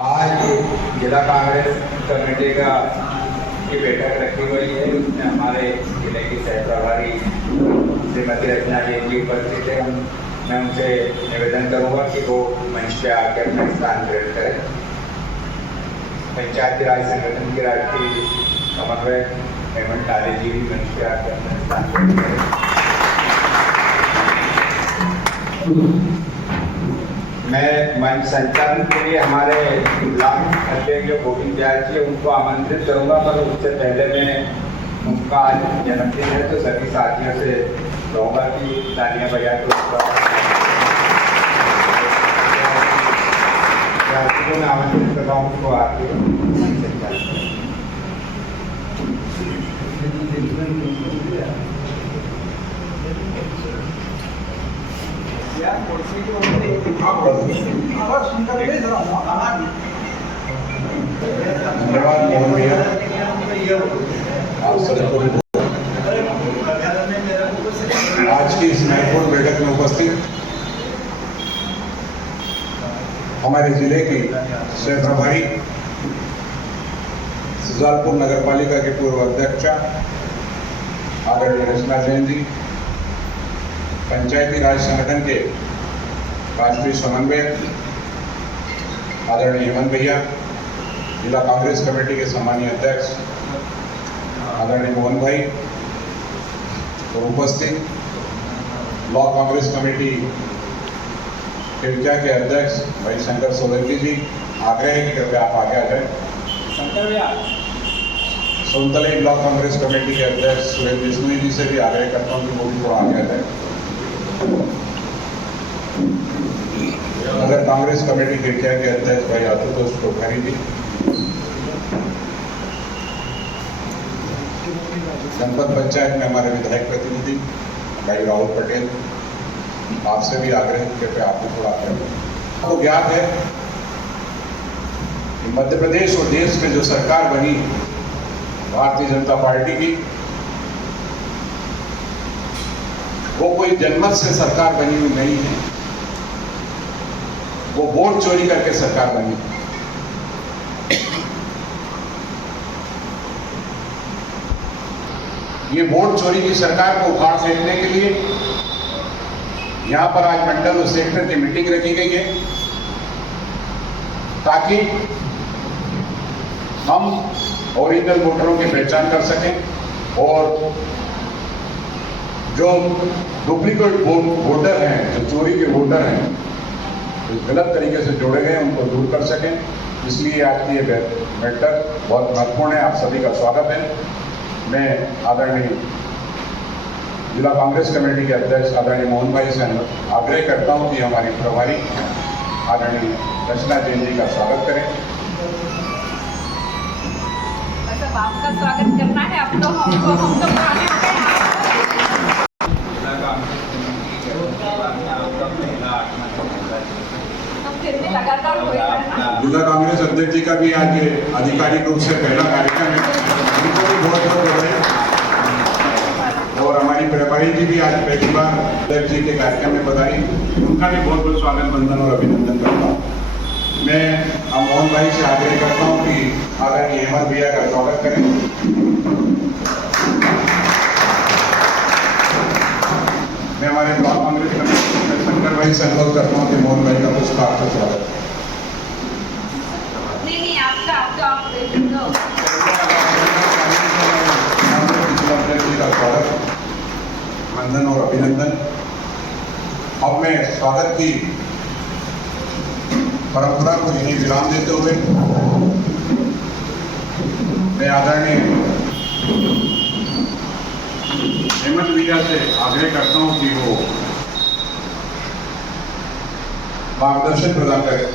आज जिला कांग्रेस कमेटी की बैठक रखी गई है। उसमें हमारे जिले की सह प्रभारी श्रीमती रचना जी की उपस्थित है। मैं उनसे निवेदन करूंगा कि वो मंच पे आकर अपना स्थान ग्रहण करें। पंचायती राज संगठन के राष्ट्रीय समन्वयक हेमंत तारे जी भी मंच पे आकर अपना स्थान ग्रहण करें। मैं मंच संचालन के लिए हमारे ब्लॉक अध्यक्ष गोविंद दयाल जी उनको आमंत्रित करूंगा, पर उससे पहले मैं उनका आज जन्मदिन है तो सभी साथियों से कहूँगा कि तालियां बजा के मैं आमंत्रित कर रहा हूँ उनको आके धन्यवाद मोहन भैया। आज की इस महत्वपूर्ण बैठक में उपस्थित हमारे जिले की सह प्रभारी सुजालपुर नगर पालिका के पूर्व अध्यक्ष आदरणीय रचना जैन जी, पंचायती राज संगठन के राष्ट्रीय समन्वयक आदरणीय हेमंत भैया, जिला कांग्रेस कमेटी के सम्मानीय अध्यक्ष आदरणीय मोहन भाई और उपस्थित ब्लॉक कांग्रेस कमेटी खिड़किया के अध्यक्ष भाई शंकर सोलंकी जी, आग्रह है कि कृपया आप आगे आ जाए। सोनतलाई ब्लॉक कांग्रेस कमेटी के अध्यक्ष सुरेंद्र बिश्नोई जी से भी आग्रह करता हूँ कि वो भी थोड़ा आगे आ जाए। नगर कांग्रेस कमेटी खिड़किया के अध्यक्ष भाई आशुतोष कोठारी जी, जनपद पंचायत में हमारे विधायक प्रतिनिधि भाई राहुल पटेल, आपसे भी आग्रह करके आप भी थोड़ा आगे। आपको ज्ञात है कि मध्य प्रदेश और देश में जो सरकार बनी भारतीय जनता पार्टी की, वो कोई जनमत से सरकार बनी हुई नहीं है, वो वोट चोरी करके सरकार बनी। ये वोट चोरी की सरकार को उखाड़ फेंकने के लिए यहां पर आज मंडल और सेक्टर की मीटिंग रखी गई है, ताकि हम ओरिजिनल वोटरों की पहचान कर सकें और जो डुप्लीकेट वोटर हैं, जो चोरी के वोटर हैं, जो गलत तरीके से जोड़े गए, उनको दूर कर सकें। इसलिए आज की ये बैठक बहुत महत्वपूर्ण है। आप सभी का स्वागत है। मैं आदरणीय जिला कांग्रेस कमेटी के अध्यक्ष आदरणीय मोहन भाई से आग्रह करता हूं कि हमारी प्रभारी आदरणीय रचना जैन जी का स्वागत करें। आपका स्वागत करना है। अब तो हम तो पुराने हो गए। जिला कांग्रेस अध्यक्ष जी का भी आज आधिकारिक रूप से पहला कार्यक्रम है, उनको भी बहुत बहुत बधाई। और हमारी प्रभारी जी भी आज पहली बार अध्यक्ष जी के कार्यक्रम में बधाई, उनका भी बहुत बहुत स्वागत, वंदन और अभिनंदन करता हूँ। मैं अब मोहन भाई से आग्रह करता हूँ कि आदरणीय हेमंत भैया का स्वागत करें। मैं हमारे ब्लॉक कांग्रेस कमेटी में शंकर भाई से अनुरोध करता हूँ कि मोहन भाई का पुरस्कार का स्वागत। नहीं आपका का स्वागत, वंदन और अभिनंदन। अब मैं स्वागत की परंपरा को यहीं विराम देते हुए मैं आदरणीय हेमंत भैया से आग्रह करता हूं कि वो मार्गदर्शन प्रदान करें।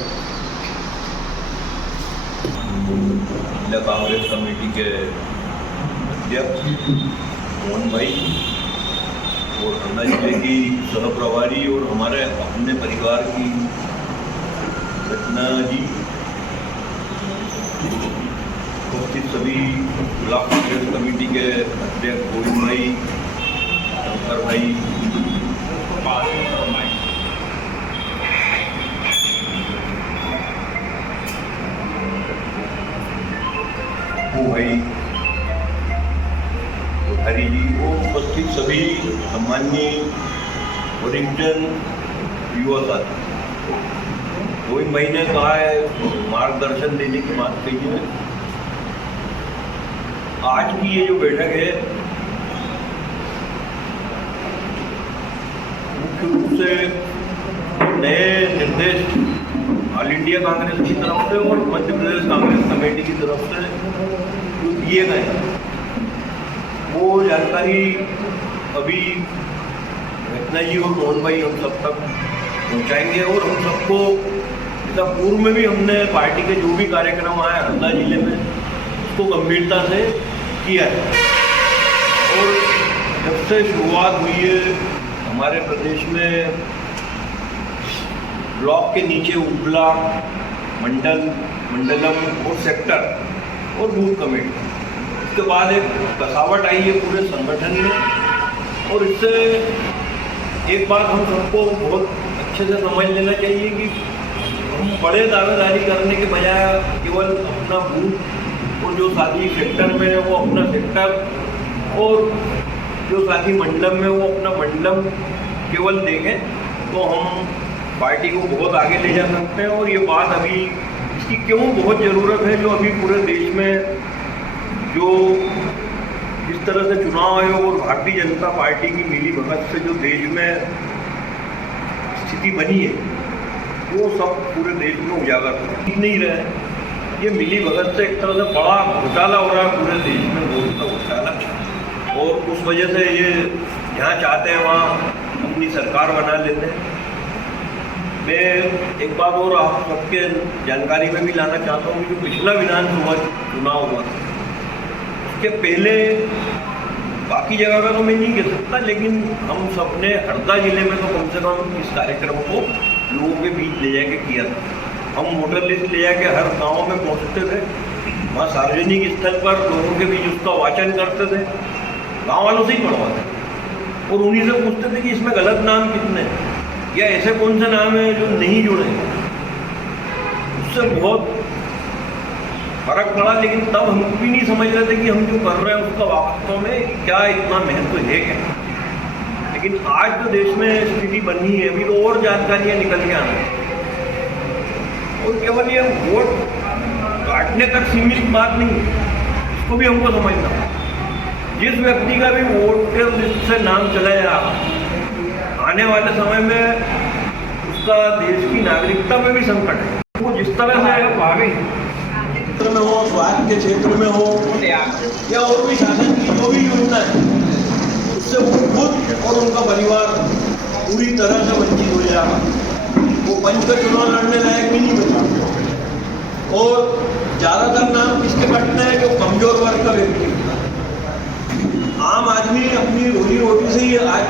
जिला कांग्रेस कमेटी के अध्यक्ष मोहन भाई और अन्ना जिले की सह प्रभारी और हमारे अपने परिवार की रचना जी, उपस्थित सभी ब्लॉक कांग्रेस कमेटी के अध्यक्ष गोविंद भाई, शंकर भाई, मोहन भाई हरी जी और उपस्थित सभी सम्माननीय वरिष्ठजन युवा साथी, गोविंद भाई ने कहा है मार्गदर्शन देने की बात कही है। आज की ये जो बैठक है मुख्य रूप से नए निर्देश ऑल इंडिया कांग्रेस की तरफ से और मध्य प्रदेश कांग्रेस कमेटी की तरफ से जो दिए गए हैं वो जानकारी अभी रत्ना जी और मोहन भाई हम सब तक पहुँचाएंगे। और हम सबको इसका पूर्व में भी हमने पार्टी के जो भी कार्यक्रम आए हरदा जिले में उसको गंभीरता से किया है। और जब से शुरुआत हुई है हमारे प्रदेश में ब्लॉक के नीचे उपब्लॉक, मंडलम और सेक्टर और बूथ कमेटी, उसके बाद एक कसावट आई है पूरे संगठन में। और इससे एक बात हम सबको बहुत अच्छे से समझ लेना चाहिए कि हम बड़े दावेदारी करने के बजाय केवल अपना बूथ और जो साथी सेक्टर में है वो अपना सेक्टर और जो साथी मंडलम में वो अपना मंडलम केवल देखें तो हम पार्टी को बहुत आगे ले जा सकते हैं। और ये बात अभी इसकी क्यों बहुत ज़रूरत है, जो अभी पूरे देश में जो जिस तरह से चुनाव आयोग और भारतीय जनता पार्टी की मिली भगत से जो देश में स्थिति बनी है वो सब पूरे देश में उजागर नहीं रहे। ये मिली भगत से एक तरह से बड़ा घोटाला हो रहा है पूरे देश में, बहुत घोटाला। और उस वजह से ये जहाँ चाहते हैं वहाँ अपनी सरकार बना लेते हैं। मैं एक बात और आप सबके जानकारी में भी लाना चाहता हूँ कि जो पिछला विधानसभा चुनाव हुआ था उसके पहले बाकी जगह का तो मैं नहीं कह सकता, लेकिन हम सब ने हरदा जिले में तो कम से कम इस कार्यक्रम को लोगों के बीच ले जाके किया था। हम वोटर लिस्ट ले जाके हर गाँव में पहुँचते थे, वहाँ सार्वजनिक स्थल पर लोगों के बीच उसका वाचन करते थे, गाँव वालों से ही पढ़वाते और उन्हीं से पूछते थे कि इसमें गलत नाम कितने हैं या ऐसे कौन से नाम है जो नहीं जुड़े। उससे बहुत फर्क पड़ा, लेकिन तब हम भी नहीं समझ रहे थे कि हम जो कर रहे हैं उसका वास्तव में क्या इतना महत्व है क्या। लेकिन आज तो देश में स्थिति बनी है, अभी तो और जानकारियां निकल के आना है। और केवल ये वोट काटने तक सीमित बात नहीं, इसको भी हमको समझना है। जिस व्यक्ति का भी वोटर लिस्ट से नाम चला जाए आने वाले समय में उसका देश की नागरिकता में भी संकट है। वो जिस तरह से क्षेत्र में हो, स्वास्थ्य के क्षेत्र में हो या और भी शासन की जो भी योजना है उससे वो खुद और उनका परिवार पूरी तरह से वंचित हो जाएगा। वो पंच का चुनाव लड़ने लायक भी नहीं बचा। और ज़्यादातर नाम किसके कटते हैं, जो कमजोर वर्ग का व्यक्ति। आम आदमी अपनी रोजी रोटी से ही आज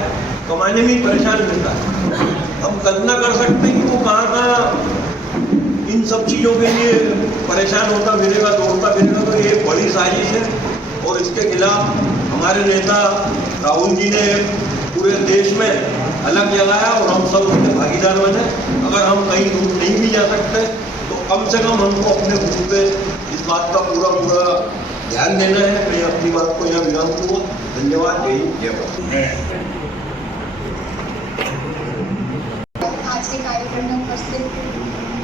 कमाने में ही परेशान रहता है। हम कल्पना कर सकते हैं कि वो कहाँ इन सब चीज़ों के लिए परेशान होता फिरेगा, दौड़ता फिरेगा। तो ये बड़ी साजिश है और इसके खिलाफ हमारे नेता राहुल जी ने पूरे देश में अलग जगाया और हम सब उसके भागीदार बने। अगर हम कहीं दूर नहीं भी जा सकते तो कम से कम हमको अपने बूथ पे इस बात का पूरा ध्यान देना है। मैं अपनी बात को यहाँ विराम दूंगा। धन्यवाद। जय भारत। आज के कार्यक्रम में उपस्थित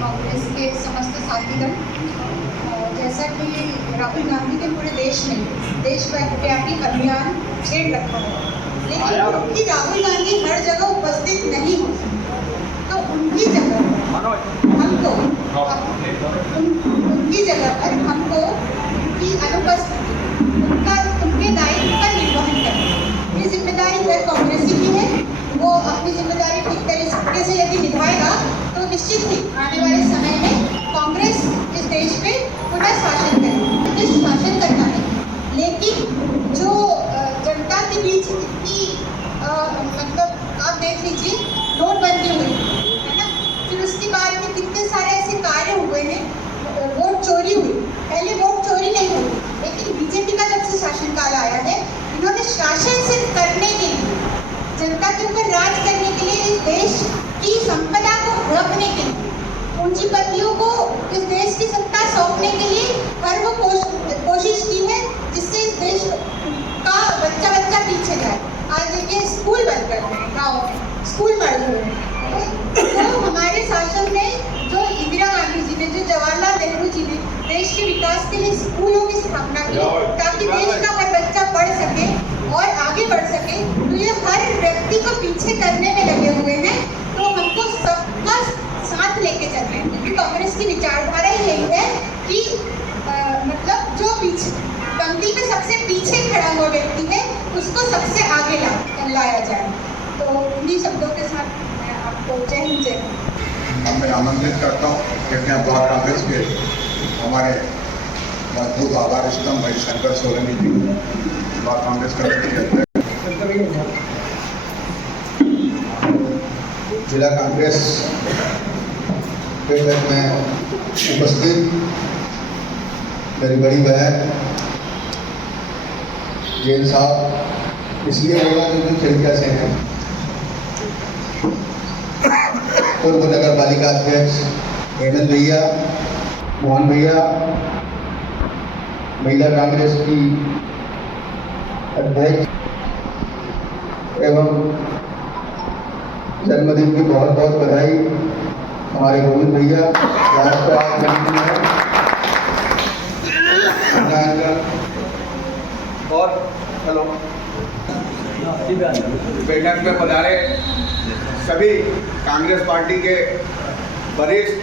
कांग्रेस के समस्त साथीगण, जैसा कि राहुल गांधी के पूरे देश में देशव्यापी अभियान छेड़ रखा है, लेकिन उनकी राहुल गांधी हर जगह उपस्थित नहीं हो सकती। तो उनकी जगह हमको उनकी जगह पर हमको उनकी अनुपस्थिति उनके दायित्व का निर्वहन करना, ये जिम्मेदारी हर कांग्रेसी की है। वो अपनी जिम्मेदारी ठीक तरीके से यदि निभाएगा तो निश्चित ही आने वाले समय में कांग्रेस इस देश पे पुनः शासन करेगी। शासन करना है, लेकिन जो जनता के बीच इतनी मतलब आप देख लीजिए नोटबंदी हुई है ना, फिर उसके बाद में कितने सारे ऐसे कार्य हुए हैं, वोट चोरी हुई। पहले वोट चोरी नहीं हुई, लेकिन बीजेपी का जब से शासनकाल आया है इन्होंने शासन सिर्फ करने के लिए, जनता के ऊपर राज करने के लिए, इस देश की संपदा को हड़पने के लिए, पूंजीपतियों को इस देश की सत्ता सौंपने के लिए हर वो कोशिश की है आज देखिए स्कूल बंद कर रहे हैं, गाँव में स्कूल बंद हो रहे हैं। तो हमारे शासन में जो इंदिरा गांधी जी ने, जो जवाहरलाल नेहरू जी ने देश के विकास के लिए स्कूलों की स्थापना की ताकि देश का हर बच्चा पढ़ सके और आगे बढ़ सके, तो ये हर व्यक्ति को पीछे करने में लगे हुए हैं। तो हमको सबका साथ लेके चलना है, क्योंकि कांग्रेस की विचारधारा ही यही है कि मतलब जो पीछे पंक्ति में सबसे पीछे खड़ा हुआ व्यक्ति है उसको सबसे आगे लाया जाए। तो इन्हीं शब्दों के साथ मैं आपको जय हिंद जय भारत। अब मैं आमंत्रित करता हूँ कृपया ब्लॉक कांग्रेस के हमारे मजबूत आधार स्तंभ भाई शंकर सोलंकी जी, ब्लॉक कांग्रेस कमेटी के अध्यक्ष, जिला कांग्रेस बैठक में उपस्थित मेरी बड़ी बहन जैन साहब, इसलिए होगा क्योंकि खिड़किया से हैं, पूर्व नगर पालिका अध्यक्ष हेमंत भैया, मोहन भैया, महिला कांग्रेस की अध्यक्ष एवं जन्मदिन की बहुत बहुत बधाई हमारे गोविंद भैया, आज जन्मदिन है। और हेलो, बैठक में पधारे सभी कांग्रेस पार्टी के वरिष्ठ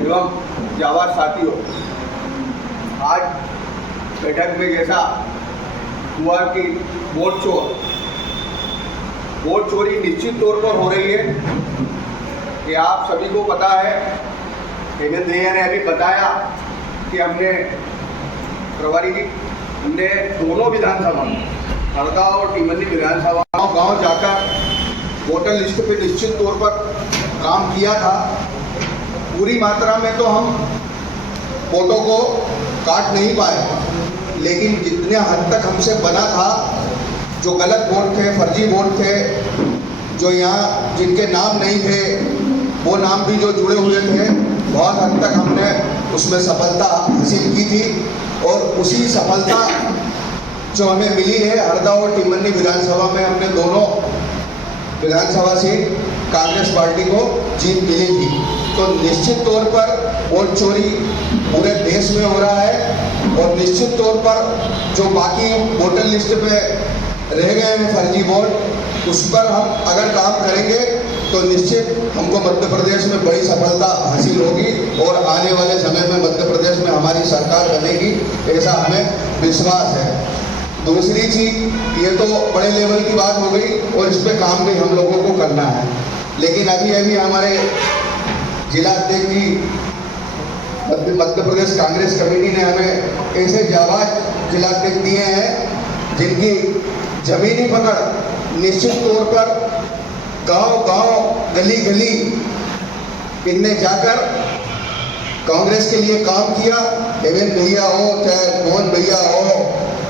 एवं जाबाज साथियों, आज बैठक में जैसा हुआ कि वोट चोरी निश्चित तौर पर हो रही है, कि आप सभी को पता है। हेमंत भैया ने अभी बताया कि हमने प्रभारी जी हमने दोनों विधानसभा में, हरदा और टीमनी विधानसभा गांव जाकर वोटर लिस्ट पे निश्चित तौर पर काम किया था। पूरी मात्रा में तो हम वोटों को काट नहीं पाए, लेकिन जितने हद तक हमसे बना था, जो गलत वोट थे, फर्जी वोट थे, जो यहाँ जिनके नाम नहीं थे वो नाम भी जो जुड़े हुए थे, बहुत हद तक हमने उसमें सफलता हासिल की थी। और उसी सफलता जो हमें मिली है, हरदा और टीमनी विधानसभा में हमने दोनों विधानसभा सीट कांग्रेस पार्टी को जीत मिली थी। तो निश्चित तौर पर वोट चोरी पूरे देश में हो रहा है, और निश्चित तौर पर जो बाकी वोटर लिस्ट पे रह गए हैं फर्जी वोट, उस पर हम अगर काम करेंगे तो निश्चित हमको मध्य प्रदेश में बड़ी सफलता हासिल होगी, और आने वाले समय में मध्य प्रदेश में हमारी सरकार बनेगी, ऐसा हमें विश्वास है। दूसरी चीज, ये तो बड़े लेवल की बात हो गई और इस पे काम भी हम लोगों को करना है। लेकिन अभी हमारे जिला अध्यक्ष जी, मध्य प्रदेश कांग्रेस कमेटी ने हमें ऐसे जाबाज जिला अध्यक्ष दिए हैं जिनकी जमीनी पकड़ निश्चित तौर पर गांव-गांव, गली-गली इनने जाकर कांग्रेस के लिए काम किया। हेमंत भैया हो, चाहे मोहन भैया हो,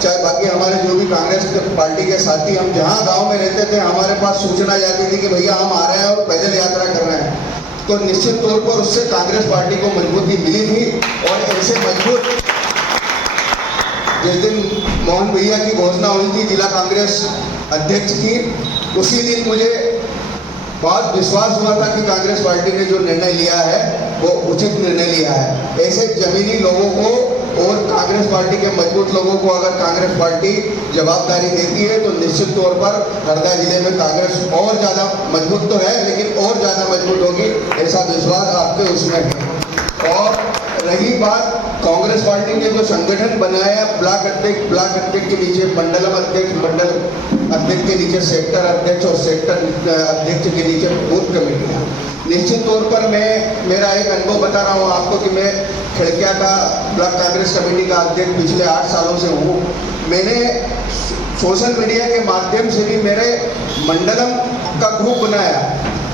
चाहे बाकी हमारे जो भी कांग्रेस पार्टी के साथी, हम जहां गांव में रहते थे हमारे पास सूचना जाती थी कि भैया हम आ रहे हैं और पैदल यात्रा कर रहे हैं, तो निश्चित तौर पर उससे कांग्रेस पार्टी को मजबूती मिली थी। और ऐसे मजबूत, जिस दिन मोहन भैया की घोषणा हुई थी जिला कांग्रेस अध्यक्ष की, उसी दिन मुझे बहुत विश्वास हुआ था कि कांग्रेस पार्टी ने जो निर्णय लिया है वो उचित निर्णय लिया है। ऐसे जमीनी लोगों को और कांग्रेस पार्टी के मजबूत लोगों को अगर कांग्रेस पार्टी जवाबदारी देती है तो निश्चित तौर पर हरदा जिले में कांग्रेस और ज़्यादा मजबूत तो है, लेकिन और ज़्यादा मजबूत होगी, ऐसा विश्वास आपके उसमें है। और रही बात कांग्रेस पार्टी ने जो संगठन बनाया, ब्लॉक अध्यक्ष के नीचे मंडलम अध्यक्ष, मंडल अध्यक्ष के नीचे सेक्टर अध्यक्ष और सेक्टर अध्यक्ष के नीचे बूथ कमेटियाँ, निश्चित तौर पर मेरा एक अनुभव बता रहा हूँ आपको कि मैं खिड़किया का ब्लॉक कांग्रेस कमेटी का अध्यक्ष पिछले 8 सालों से हूँ। मैंने सोशल मीडिया के माध्यम से भी मेरे मंडलम का ग्रुप बनाया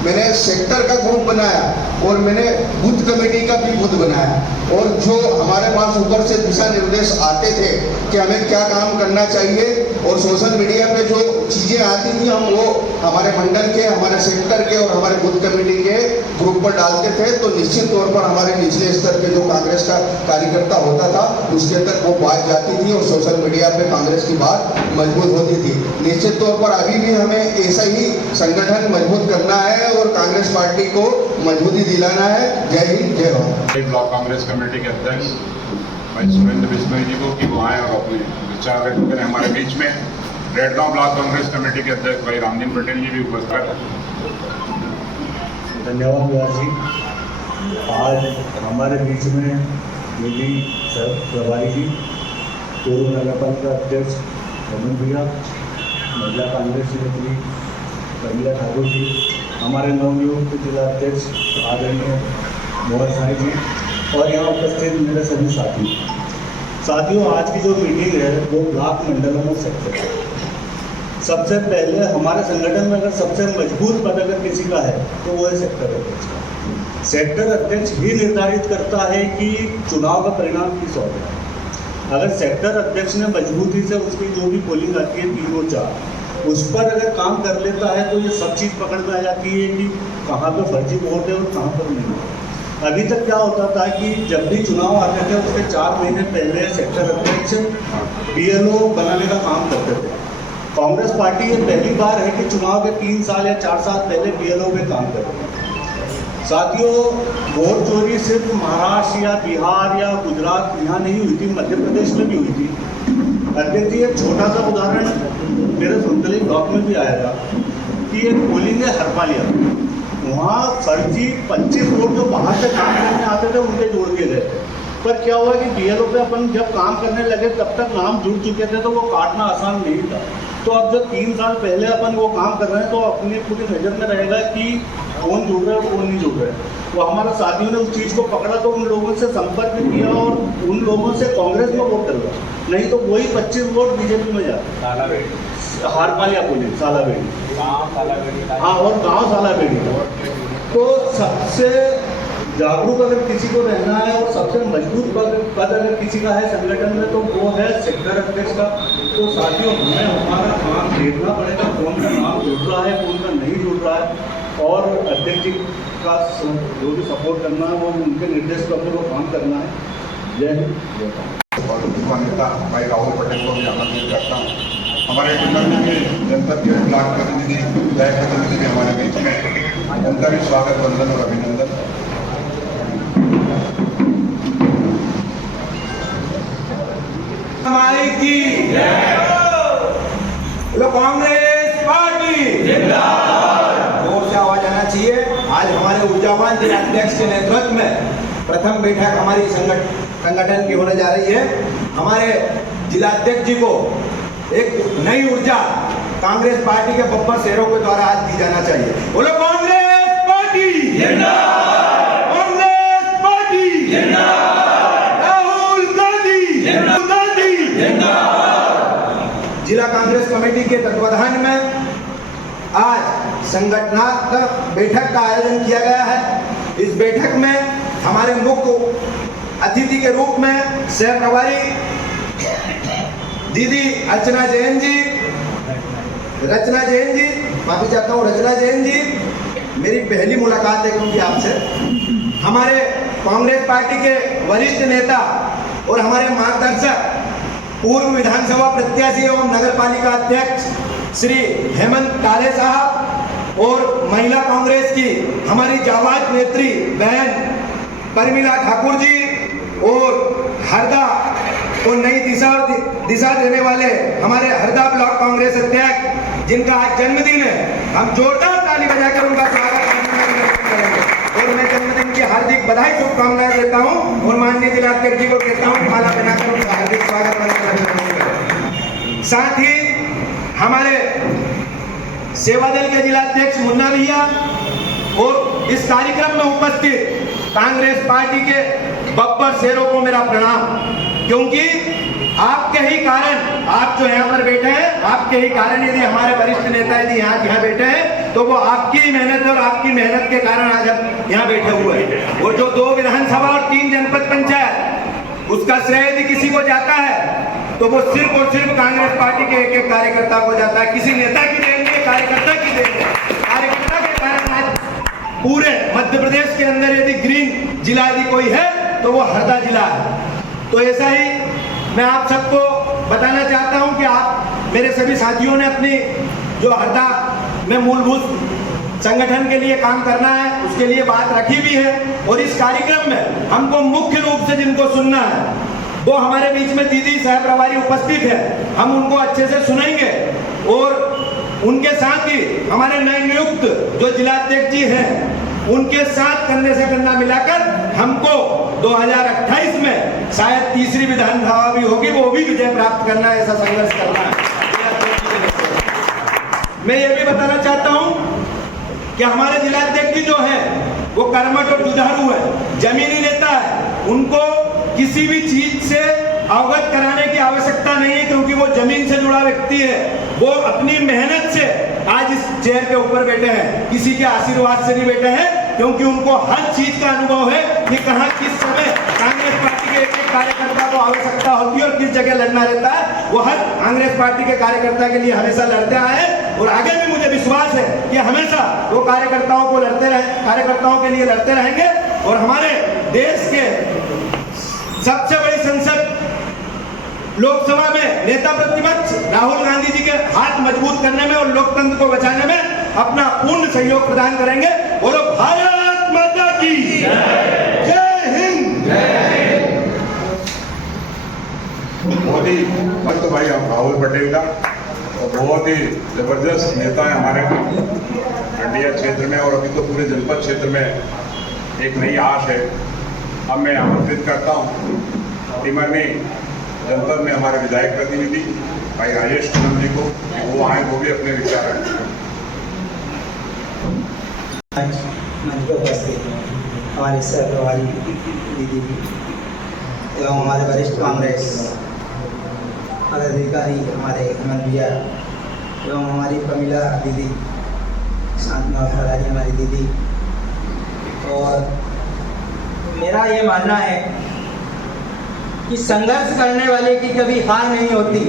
मैंने सेक्टर का ग्रुप बनाया और मैंने बूथ कमेटी का भी बूथ बनाया। और जो हमारे पास ऊपर से दिशा निर्देश आते थे कि हमें क्या काम करना चाहिए और सोशल मीडिया पे जो चीज़ें आती थी हम वो हमारे मंडल के, हमारे सेक्टर के और हमारे बूथ कमेटी के ग्रुप पर डालते थे। तो निश्चित तौर पर हमारे निचले स्तर पे जो कांग्रेस का कार्यकर्ता होता था उसके तक वो बात जाती थी और सोशल मीडिया पे कांग्रेस की बात मजबूत होती थी। निश्चित तौर पर अभी भी हमें ऐसा ही संगठन मजबूत करना है और कांग्रेस पार्टी को मजबूती दिलाना है। जय हिंद, जय भारत। ब्लॉक कांग्रेस कमेटी के अध्यक्ष भाई सुरेंद्र बिश्नोई जी को कि वो आए और अपने विचार व्यक्त करें। हमारे बीच में रेडगांव ब्लॉक कांग्रेस कमेटी के अध्यक्ष भाई रामदीन पटेल जी भी उपस्थित हैं। धन्यवाद व्यास जी। आज हमारे बीच में मेरी सर प्रभारी जी, पूर्व नगर पालिका अध्यक्ष हेमंत भैया, महिला कांग्रेस नेत्री कमला ठाकुर जी, हमारे नवनियुक्त जिला अध्यक्ष आदरणीय मोहन साई जी और यहाँ उपस्थित मेरे सभी साथियों, आज की जो मीटिंग है वो ब्लॉक मंडलों में सेक्टर है। सबसे पहले हमारे संगठन में अगर सबसे मजबूत पद अगर किसी का है तो वो है सेक्टर अध्यक्ष। सेक्टर अध्यक्ष ही निर्धारित करता है कि चुनाव का परिणाम किस ओर है। अगर सेक्टर अध्यक्ष ने मजबूती से उसकी जो भी पोलिंग आती है 3 और 4 उस पर अगर काम कर लेता है तो ये सब चीज़ पकड़ में आ जाती है कि कहाँ पे फर्जी वोट है और कहाँ पर नहीं है। अभी तक क्या होता था कि जब भी चुनाव आते थे उसके 4 महीने पहले सेक्टर अध्यक्ष BLO बनाने का काम करते थे। कांग्रेस पार्टी ये पहली बार है कि चुनाव के 3 साल या 4 साल पहले BLO पे काम कर रही है। साथियों, वोट चोरी सिर्फ महाराष्ट्र या बिहार या गुजरात यहाँ नहीं हुई थी, मध्य प्रदेश में भी हुई थी। अध्यक्ष जी, एक छोटा सा उदाहरण मेरे सुंदली ब्लॉक में भी आया था कि एक पोलिंग है हरपालिया, वहाँ फर्जी 25 वोट जो बाहर से काम करने आते थे उनके जोड़ दिए गए थे। पर क्या हुआ कि BLO पे अपन जब काम करने लगे तब तक नाम जुड़ चुके थे तो वो काटना आसान नहीं था। तो अब जब 3 साल पहले अपन वो काम कर रहे हैं तो अपनी पूरी नज़र में रहेगा कि कौन जुड़ रहा है और कौन नहीं जुड़ रहा है। तो हमारे साथियों ने उस चीज़ को पकड़ा तो उन लोगों से संपर्क किया और उन लोगों से कांग्रेस में वोट करवा, नहीं तो वही 25 वोट BJP में जाते। हारपालिया पुलिस सालाबेड़ी, हाँ, और गाँव सालाबेड़ी। तो सबसे जागरूक अगर किसी को रहना है और सबसे मजबूत पद अगर किसी का है संगठन में तो वो है सेक्टर अध्यक्ष का। तो साथियों, हमें हमारा काम देखना पड़ेगा कौन का नाम जुड़ रहा है, कौन का नहीं जुड़ रहा है, और अध्यक्ष जी का जो भी सपोर्ट करना है वो उनके निर्देश पर वो काम करना है। जय हिंद। और नेता भाई राहुल पटेल को भी आमंत्रित करता हूँ। हमारे मंडल के जनपद के ब्लॉक प्रतिनिधि, विधायक प्रतिनिधि भी हमारे बीच में, उनका भी स्वागत, वंदन और अभिनंदन। कांग्रेस पार्टी जिंदाबाद, जोर से आवाज आना चाहिए। आज हमारे ऊर्जावान जिलाध्यक्ष के नेतृत्व में प्रथम बैठक हमारी संगठन की होने जा रही है। हमारे जिलाध्यक्ष जी को एक नई ऊर्जा कांग्रेस पार्टी के बब्बर शेरों के द्वारा आज दी जाना चाहिए। बोलो कांग्रेस पार्टी जिंदाबाद, कांग्रेस पार्टी जिंदाबाद, राहुल गांधी जिंदाबाद। जिला कांग्रेस कमेटी के तत्वाधान में आज संगठनात्मक बैठक का आयोजन किया गया है। इस बैठक में हमारे मुख्य अतिथि के रूप में सह प्रभारी दीदी रचना जैन जी, माफी चाहता हूँ, रचना जैन जी, मेरी पहली मुलाकात है क्योंकि आपसे। हमारे कांग्रेस पार्टी के वरिष्ठ नेता और हमारे मार्गदर्शक पूर्व विधानसभा प्रत्याशी एवं नगर पालिका अध्यक्ष श्री हेमंत काले साहब और महिला कांग्रेस की हमारी जाबाज नेत्री बहन परमिला ठाकुर जी और हरदा को नई दिशा देने वाले हमारे हरदा ब्लॉक कांग्रेस अध्यक्ष जिनका आज जन्मदिन है, हम जोरदार ताली बजाकर उनका स्वागत करेंगे और मैं जन्मदिन की हार्दिक बधाई शुभकामनाएं देता हूं और माननीय जिलाध्यक्ष जी को कहता हूं माला बनाकर उनका हार्दिक स्वागत करें। साथ ही हमारे सेवा दल के जिलाध्यक्ष मुन्ना भैया और इस कार्यक्रम में उपस्थित कांग्रेस पार्टी के बब्बर शेरों को मेरा प्रणाम, क्योंकि आपके ही कारण, आप जो यहाँ पर बैठे हैं, आपके ही कारण यदि हमारे वरिष्ठ नेता यदि यहाँ बैठे हैं तो वो आपकी मेहनत और आपकी मेहनत के कारण आज हम यहाँ बैठे हुए हैं। और जो 2 विधानसभा और 3 जनपद पंचायत, उसका श्रेय यदि किसी को जाता है तो वो सिर्फ और सिर्फ कांग्रेस पार्टी के एक कार्यकर्ता को जाता है। किसी नेता की देन नहीं, कार्यकर्ता की देन है। कार्यकर्ता के कारण आज पूरे मध्य प्रदेश के अंदर यदि ग्रीन जिला यदि कोई है तो वो हरदा जिला है। तो ऐसा ही मैं आप सबको बताना चाहता हूं कि आप मेरे सभी साथियों ने अपनी जो हरदा में मूलभूत संगठन के लिए काम करना है उसके लिए बात रखी भी है। और इस कार्यक्रम में हमको मुख्य रूप से जिनको सुनना है वो हमारे बीच में दीदी सह प्रभारी उपस्थित है, हम उनको अच्छे से सुनेंगे। और उनके साथ ही हमारे नए नियुक्त जो जिलाध्यक्ष जी हैं उनके साथ कंधे से कंधा मिलाकर हमको 2028 में शायद तीसरी विधानसभा भी होगी, वो भी विजय प्राप्त करना है, ऐसा संघर्ष करना है। मैं ये भी बताना चाहता हूं कि हमारे जिलाध्यक्ष जी जो है वो कर्मठ और जुझारू है, जमीनी नेता है, उनको किसी भी चीज से अवगत कराने की आवश्यकता नहीं है क्योंकि वो जमीन से जुड़ा व्यक्ति है। वो अपनी मेहनत से आज इस चेयर के ऊपर बैठे हैं, किसी के आशीर्वाद से नहीं बैठे हैं, क्योंकि उनको हर चीज का अनुभव है कि कहां किस समय कांग्रेस पार्टी के एक कार्यकर्ता को आवश्यकता होती है और किस जगह लड़ना रहता है। वो हर कांग्रेस पार्टी के कार्यकर्ता के लिए हमेशा लड़ते आए और आगे भी मुझे विश्वास है कि हमेशा वो कार्यकर्ताओं के लिए लड़ते रहेंगे। और हमारे देश के सबसे बड़ी संसद लोकसभा में नेता प्रतिपक्ष राहुल गांधी जी के हाथ मजबूत करने में और लोकतंत्र को बचाने में अपना पूर्ण सहयोग प्रदान करेंगे। बोलो भारत माता की जय हिंद। बहुत ही भक्त भाई राहुल पटेल का बहुत ही जबरदस्त नेता है हमारे खंडिया क्षेत्र में और अभी तो पूरे जनपद क्षेत्र में एक नई आश है। अब मैं आमंत्रित करता हूँ टिमरनी जनपद में हमारे विधायक प्रतिनिधि भाई राजेश कुमार जी को कि वो आए, वो भी अपने विचार रखें। हमारे सह प्रभारी दीदी एवं हमारे वरिष्ठ कांग्रेस पदाधिकारी हमारे हेमंत भैया एवं हमारी प्रमिला दीदी, शांतना फरारी हमारी दीदी। और मेरा ये मानना है कि संघर्ष करने वाले की कभी हार नहीं होती।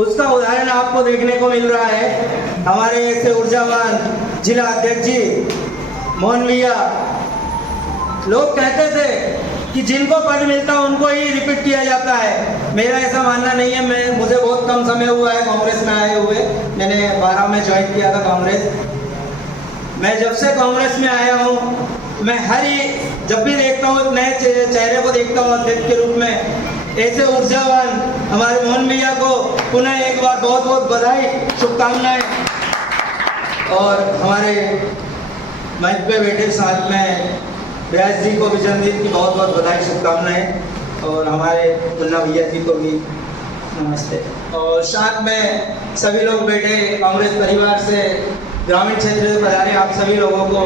उसका उदाहरण आपको देखने को मिल रहा है। हमारे ऐसे ऊर्जावान जिला अध्यक्ष जी मोहन भैया, लोग कहते थे कि जिनको पद मिलता उनको ही रिपीट किया जाता है। मेरा ऐसा मानना नहीं है। मुझे बहुत कम समय हुआ है कांग्रेस में आए हुए, मैंने 12 में ज्वाइन किया था कांग्रेस। मैं जब से कांग्रेस में आया हूँ मैं जब भी देखता हूँ नए चेहरे को देखता हूँ अध्यक्ष के रूप में। ऐसे ऊर्जावान हमारे मोहन भैया को पुनः एक बार बहुत बहुत बधाई, शुभकामनाएं। और हमारे मंच पे बैठे साथ में व्यास जी को भी जन्मदिन की बहुत बहुत बधाई, शुभकामनाएं। और हमारे मुन्ना भैया जी को भी नमस्ते। और साथ में सभी लोग बैठे कांग्रेस परिवार से ग्रामीण क्षेत्र से पधारे आप सभी लोगों को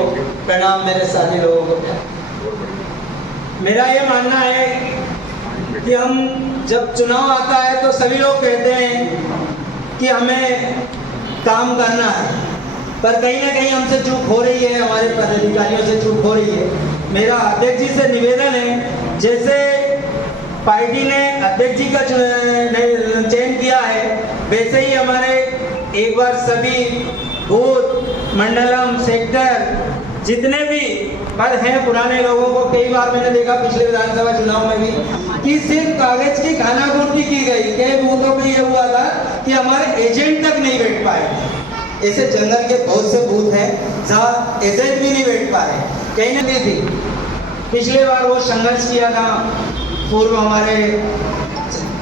प्रणाम, मेरे साथी लोगों को। मेरा ये मानना है कि हम जब चुनाव आता है तो सभी लोग कहते हैं कि हमें काम करना है, पर कहीं ना कहीं हमसे चूक हो रही है, हमारे पदाधिकारियों से चूक हो रही है। मेरा अध्यक्ष जी से निवेदन है, जैसे पार्टी ने अध्यक्ष जी का चयन किया है वैसे ही हमारे एक बार सभी बूथ, मंडलम, सेक्टर जितने भी पद हैं पुराने लोगों को, कई बार मैंने देखा पिछले विधानसभा चुनाव में भी कि सिर्फ कागज की खानापूर्ति की गई। कई बूथों पे ये हुआ था कि हमारे एजेंट तक नहीं बैठ पाए। ऐसे जंगल के बहुत से बूथ हैं जहाँ एजेंट भी नहीं बैठ पाए, कहीं नहीं थी। पिछले बार वो संघर्ष किया था पूर्व हमारे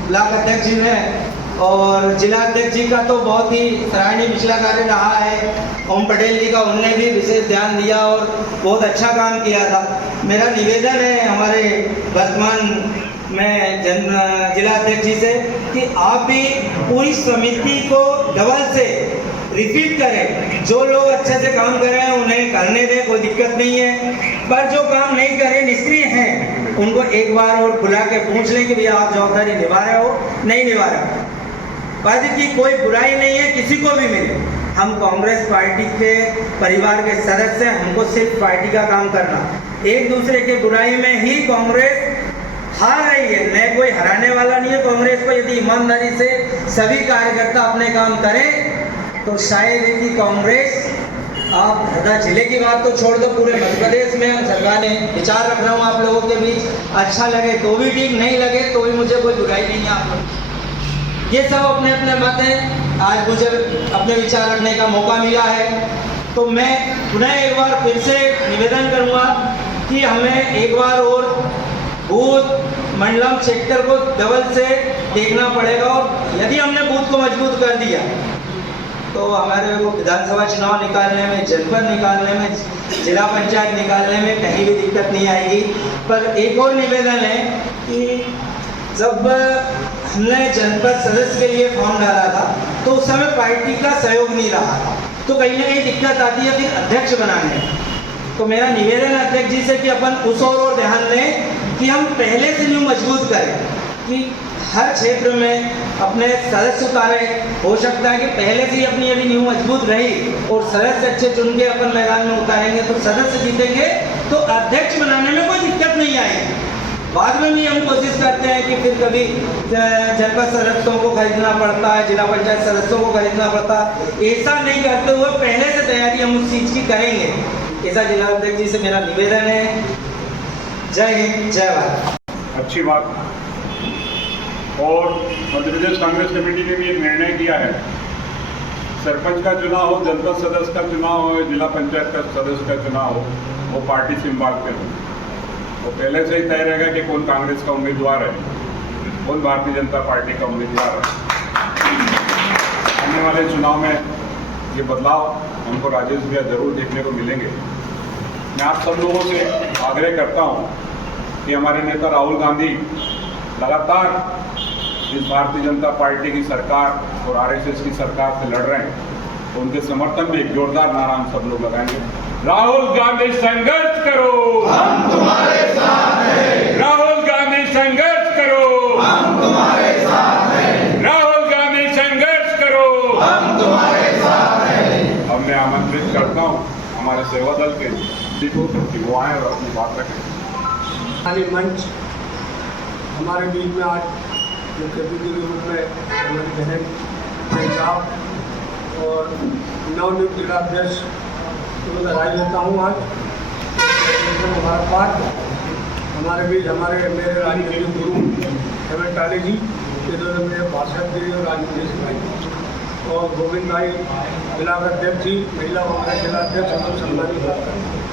ब्लॉक अध्यक्ष जी ने, और जिला अध्यक्ष जी का तो बहुत ही सराहनीय पिछला कार्य रहा है। ओम पटेल जी का उनने भी विशेष ध्यान दिया और बहुत अच्छा काम किया था। मेरा निवेदन है हमारे वर्तमान में जिला अध्यक्ष जी से कि आप भी पूरी समिति को डबल से रिपीट करें। जो लोग अच्छे से काम कर रहे हैं उन्हें करने दें, कोई दिक्कत नहीं है, पर जो काम नहीं कर रहे, निष्क्रिय हैं, उनको एक बार और बुला के पूछ लें कि भैया आप जवाबदारी निभा रहे हो नहीं निभा रहे। पद की कोई बुराई नहीं है, किसी को भी मिले, हम कांग्रेस पार्टी के परिवार के सदस्य हैं, हमको सिर्फ पार्टी का काम करना। एक दूसरे की बुराई में ही कांग्रेस हार रही है, न कोई हराने वाला नहीं है कांग्रेस को। यदि ईमानदारी से सभी कार्यकर्ता अपने काम करें तो शायद ही कांग्रेस, आप हरदा जिले की बात तो छोड़ दो, पूरे मध्य प्रदेश में हम सरकार ने विचार रख रहा हूँ आप लोगों के बीच, अच्छा लगे तो भी ठीक, नहीं लगे तो भी मुझे कोई बुराई नहीं है। आप लोग ये सब अपने अपने मत हैं, आज मुझे अपने विचार रखने का मौका मिला है, तो मैं पुनः एक बार फिर से निवेदन करूँगा कि हमें एक बार और बूथ मंडलम सेक्टर को डबल से देखना पड़ेगा, और यदि हमने बूथ को मजबूत कर दिया तो हमारे को विधानसभा चुनाव निकालने में, जनपद निकालने में, जिला पंचायत निकालने में कहीं भी दिक्कत नहीं आएगी। पर एक और निवेदन है कि जब हमने जनपद सदस्य के लिए फॉर्म डाला था तो उस समय पार्टी का सहयोग नहीं रहा था, तो कहीं ना कहीं दिक्कत आती है फिर अध्यक्ष बनाने में। तो मेरा निवेदन है अध्यक्ष जी से कि अपन उस और ध्यान दें कि हम पहले से न्यू मजबूत करें कि हर क्षेत्र में अपने सदस्य उतारे। हो सकता है कि पहले से ही अपनी यदि न्यू मजबूत रही और सदस्य अच्छे चुन के अपन मैदान में उतारेंगे तो सदस्य जीतेंगे, तो अध्यक्ष बनाने में कोई दिक्कत नहीं आएगी। बाद में भी हम कोशिश करते हैं कि फिर कभी जनपद सदस्यों को खरीदना पड़ता है, जिला पंचायत सदस्यों को खरीदना पड़ता है, ऐसा नहीं करते हुए पहले से तैयारी हम उस चीज़ की करेंगे। ऐसा जिला अध्यक्ष जी से मेरा निवेदन है। जय हिंद, जय भारत। अच्छी बात। और मध्य प्रदेश कांग्रेस कमेटी ने भी एक निर्णय किया है, सरपंच का चुनाव हो, जनपद सदस्य का चुनाव हो, जिला पंचायत का सदस्य का चुनाव हो, वो पार्टी सिंबल पे हो, तो पहले से ही तय रहेगा कि कौन कांग्रेस का उम्मीदवार है, कौन भारतीय जनता पार्टी का उम्मीदवार है। आने वाले चुनाव में ये बदलाव हमको राजेश भैया जरूर देखने को मिलेंगे। मैं आप सब लोगों से आग्रह करता हूँ कि हमारे नेता राहुल गांधी लगातार इस भारतीय जनता पार्टी की सरकार और आरएसएस की सरकार से लड़ रहे हैं, तो उनके समर्थन में एक जोरदार नारा हम सब लोग लगाएंगे, राहुल गांधी संघर्ष करो, हम तुम्हारे साथ हैं। राहुल गांधी संघर्ष करो, हम तुम्हारे साथ हैं। राहुल गांधी संघर्ष करो, हम तुम्हारे साथ हैं। अब मैं आमंत्रित करता हूँ हमारे सेवा दल के को कि वो आए और अपनी बात रखें। मंच हमारे बीच में आज मुख्य अतिथि के रूप में हमारी बहन जय साहब और नवनियुक्त जिला अध्यक्ष को बधाई देता हूँ। आज हमारा पाठ हमारे बीच हमारे मेरे राजनीतिक गुरु हेमंत टाले जी के द्वारा मेरे भाषण जी और राजनीतिक भाई और गोविंद भाई जिला अध्यक्ष जी, महिला कांग्रेस जिला अध्यक्ष, हम सम्मानित करते हैं।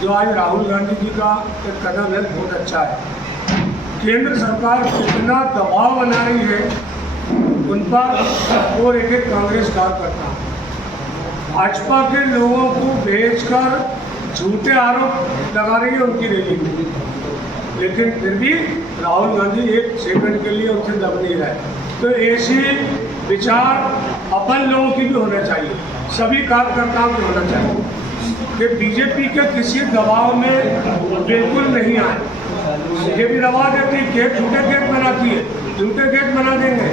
जो आज राहुल गांधी जी का एक कदम है बहुत अच्छा है। केंद्र सरकार कितना दबाव बना रही है उन पर और एक एक कांग्रेस कार्यकर्ता भाजपा के लोगों को भेजकर झूठे आरोप लगा रही है उनकी रैली में, लेकिन फिर भी राहुल गांधी एक सेकंड के लिए उनसे दब नहीं रहे। तो ऐसे विचार अपन लोगों की भी होना चाहिए, सभी कार्यकर्ताओं की होना चाहिए कि बीजेपी के किसी दबाव में बिल्कुल नहीं आए। ये भी दबा देती है, गेट झूठे गेट बनाती है, झूठे गेट बना देंगे,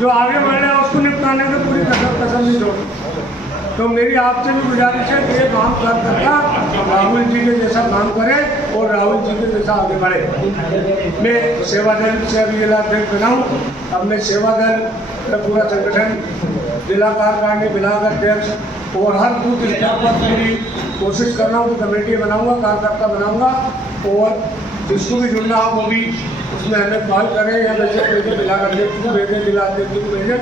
जो आगे बढ़ रहा है उसको निपटाने में पूरी कसम नहीं छोड़ती। तो मेरी आपसे भी गुजारिश है कि ये काम करता राहुल जी के जैसा काम करे और राहुल जी के जैसा आगे बढ़े। मैं सेवा दल से अभी जिला अध्यक्ष बनाऊँ, अब मैं सेवा दल का पूरा संगठन, जिला कार्यकारिणी, ब्लॉक अध्यक्ष और हर बूथ स्तर पर पूरी कोशिश कर रहा हूँ कि कमेटी बनाऊँगा, कार्यकर्ता बनाऊँगा और जिसको भी जुड़ना हो वो भी उसमें हमें कॉल करें या मैसेज भेजें, ब्लॉक अध्यक्ष को भेजें, जिला अध्यक्ष को भेजें।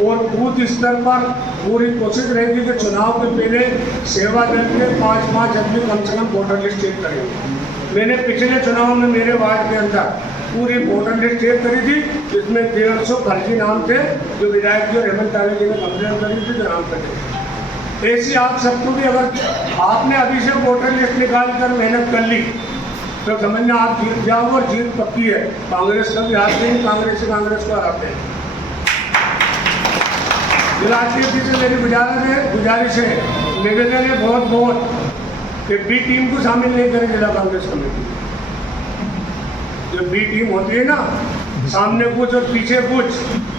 और बूथ स्तर पर पूरी कोशिश रहेगी कि चुनाव के पहले सेवा दल के 5-5 आदमी कम से कम वोटर लिस्ट चेक करेंगे। मैंने पिछले चुनाव में मेरे वार्ड के अंदर पूरी वोटर लिस्ट चेक करी थी, जिसमें 150 फर्जी नाम थे जो विधायक जी और हेमंत टाले जी ने कंप्लेन करी थी जो नाम कटे। ऐसी आप सबको भी अगर आपने अभी से वोटर लिस्ट निकाल कर मेहनत कर ली तो समझना आप जीत जाओ और जीत पक्की है। कांग्रेस का भी हाथ नहीं, कांग्रेस को हराते हैं। जिला अध्यक्ष जी से मेरी गुजारिश है, निवेदन है बहुत कि बी टीम को शामिल नहीं करें जिला कांग्रेस कमेटी। जो बी टीम होती है ना, सामने कुछ और पीछे कुछ,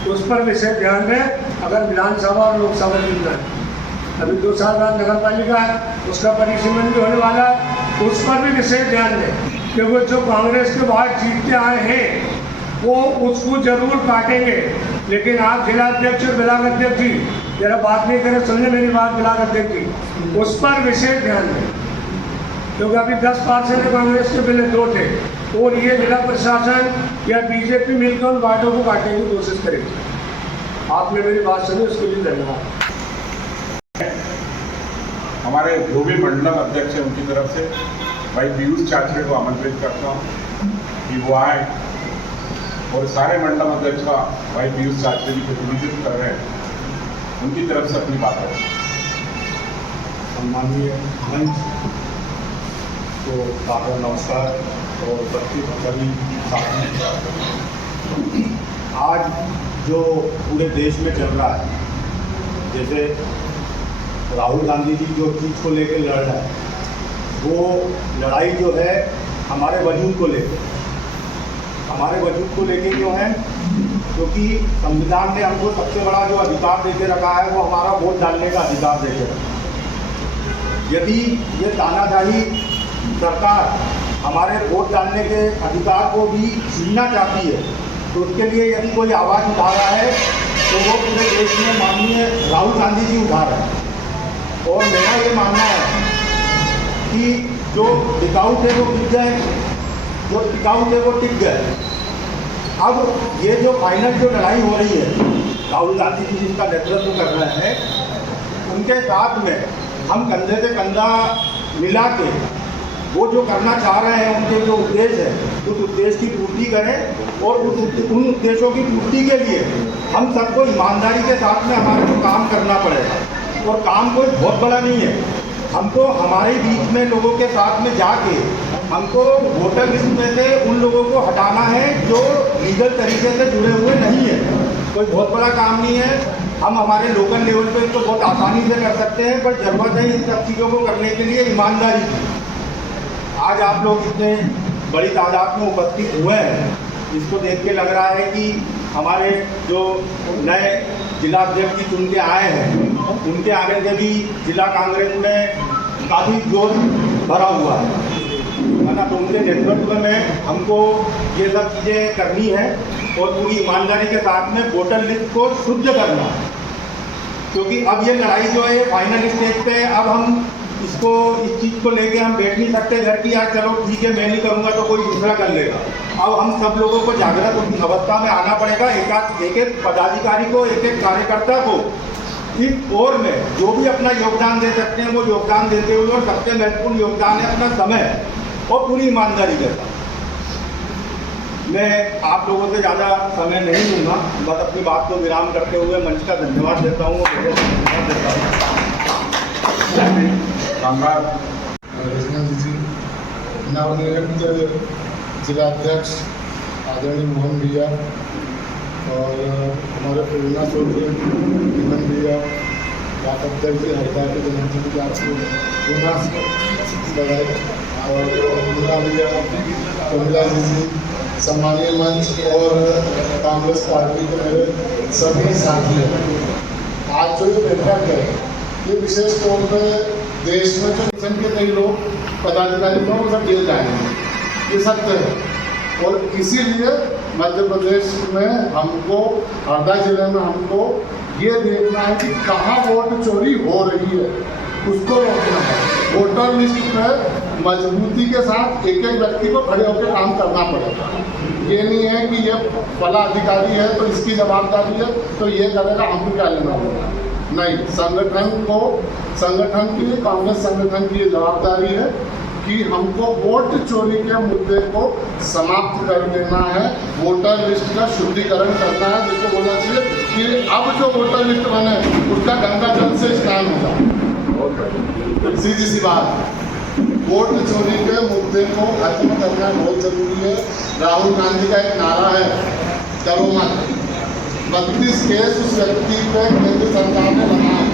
उस पर विशेष ध्यान दें। अगर विधानसभा और लोकसभा चुनना है, अभी 2 साल बाद नगर पालिका है, उसका परिसीमन भी होने वाला है, उस पर भी विशेष ध्यान दें, क्योंकि जो कांग्रेस के बाहर जीतते आए हैं वो उसको जरूर काटेंगे। लेकिन आप जिला अध्यक्ष और ब्लॉक अध्यक्ष जी जरा बात नहीं करें, सुनिए मेरी बात। ब्लॉक अध्यक्ष जी, उस पर विशेष ध्यान दें, क्योंकि अभी 10% कांग्रेस के बिल 2 थे, और ये जिला प्रशासन या बीजेपी मिलकर उन वार्डों को काटने की कोशिश करेगी। आपने मेरी बात सुनी, उसके लिए धन्यवाद। हमारे जो भी मंडलम अध्यक्ष हैं उनकी तरफ से भाई पीयूष चाचरे को आमंत्रित करता हूँ कि वो आए और सारे मंडलम अध्यक्ष का भाई पीयूष चाचरे जी प्रतिनिधित्व कर रहे हैं, उनकी तरफ से अपनी बात है। सम्मानीय मंच को सादर नमस्कार और उपस्थित सभी साथी। आज जो पूरे देश में चल रहा है, जैसे राहुल गांधी जी जो चीज़ को लेकर लड़ रहे हैं, वो लड़ाई जो है हमारे वजूद को लेकर, हमारे वजूद को लेकर क्यों है? क्योंकि संविधान ने हमको सबसे बड़ा जो अधिकार देके रखा है वो हमारा वोट डालने का अधिकार देके रखा है। यदि ये तानाशाही सरकार हमारे वोट डालने के अधिकार को भी छीनना चाहती है, तो उसके लिए यदि कोई आवाज़ उठा रहा है तो वो पूरे देश में माननीय राहुल गांधी जी उठा रहे हैं। और मेरा ये मानना है कि जो टिकाऊ थे वो टिक गए, जो टिकाऊ थे वो टिक गए। अब ये जो फाइनल जो लड़ाई हो रही है, राहुल गांधी जी जिसका नेतृत्व कर रहे हैं, उनके साथ में हम कंधे से कंधा मिला के वो जो करना चाह रहे हैं, उनके जो उद्देश्य है, उस उद्देश्य की पूर्ति करें। और उन उद्देश्यों की पूर्ति के लिए हम सबको ईमानदारी के साथ में हमारे को काम करना पड़ेगा। और काम कोई बहुत बड़ा नहीं है, हमको हमारे बीच में लोगों के साथ में जाके हमको वोटर लिस्ट में से उन लोगों को हटाना है जो लीगल तरीके से जुड़े हुए नहीं है। कोई बहुत बड़ा काम नहीं है, हम हमारे लोकल लेवल पे इसको बहुत आसानी से कर सकते हैं, पर जरूरत है इन सब चीज़ों को करने के लिए ईमानदारी की। आज आप लोग इतने बड़ी तादाद में उपस्थित हुए हैं, इसको देख के लग रहा है कि हमारे जो नए जिला अध्यक्ष जी चुन के आए हैं, उनके आने से भी जिला कांग्रेस में काफ़ी जोश भरा हुआ है ना। तो उनके नेतृत्व में हमको ये सब चीज़ें करनी है और पूरी ईमानदारी के साथ में वोटर लिस्ट को शुद्ध करना है। क्योंकि अब ये लड़ाई जो है फाइनल स्टेज पे, अब हम इसको इस चीज़ को लेके हम बैठ नहीं सकते घर की, यार चलो ठीक है मैं नहीं करूँगा तो कोई दूसरा कर लेगा। अब हम सब लोगों को जागृत अवस्था में आना पड़ेगा। एक एक पदाधिकारी को, एक एक कार्यकर्ता को इस ओर में जो भी अपना योगदान दे सकते हैं वो योगदान देते हुए, और सबसे महत्वपूर्ण योगदान है अपना समय और पूरी ईमानदारी के साथ। मैं आप लोगों से ज़्यादा समय नहीं लूँगा, बस अपनी बात को विराम करते हुए मंच का धन्यवाद देता हूँ और धन्यवाद देता हूँ। नवनियुक्त जिलाध्यक्ष आदरणीय मोहन भैया और हमारे प्रेरणा स्रोत हेमंत भैया, ब्लॉक अध्यक्ष जी हरिदा के जन्मदिन की आज बधाई, और मीरा भैया, कमिला जी, सम्मानीय मंच और कांग्रेस पार्टी के मेरे सभी साथी हैं। आज जो ये बैठक है ये विशेष तौर पर देश में जो मिशन के कई लोग पदाधिकारी थे वो सब जेल जाएंगे, ये सत्य है। और इसीलिए मध्य प्रदेश में हमको, हरदा जिले में हमको ये देखना है कि कहाँ वोट चोरी हो रही है, उसको रोकना है। वोटर लिस्ट पर मजबूती के साथ एक एक व्यक्ति को खड़े होकर काम करना पड़ेगा। ये नहीं है कि ये फला अधिकारी है तो इसकी जवाबदारी है तो ये करेगा, हमको क्या लेना होगा। नहीं, संगठन की, कांग्रेस संगठन की ये जवाबदारी है कि हमको वोट चोरी के मुद्दे को समाप्त कर देना है, वोटर लिस्ट का शुद्धिकरण करना है, जिसको बोलना चाहिए कि अब जो वोटर लिस्ट बने उसका गंगा जल से स्नान होगा। सीधी सी बात, वोट चोरी के मुद्दे को खत्म करना बहुत जरूरी है। राहुल गांधी का एक नारा है, करो मत। 32 केस उस व्यक्ति पे केंद्र सरकार ने लगाए,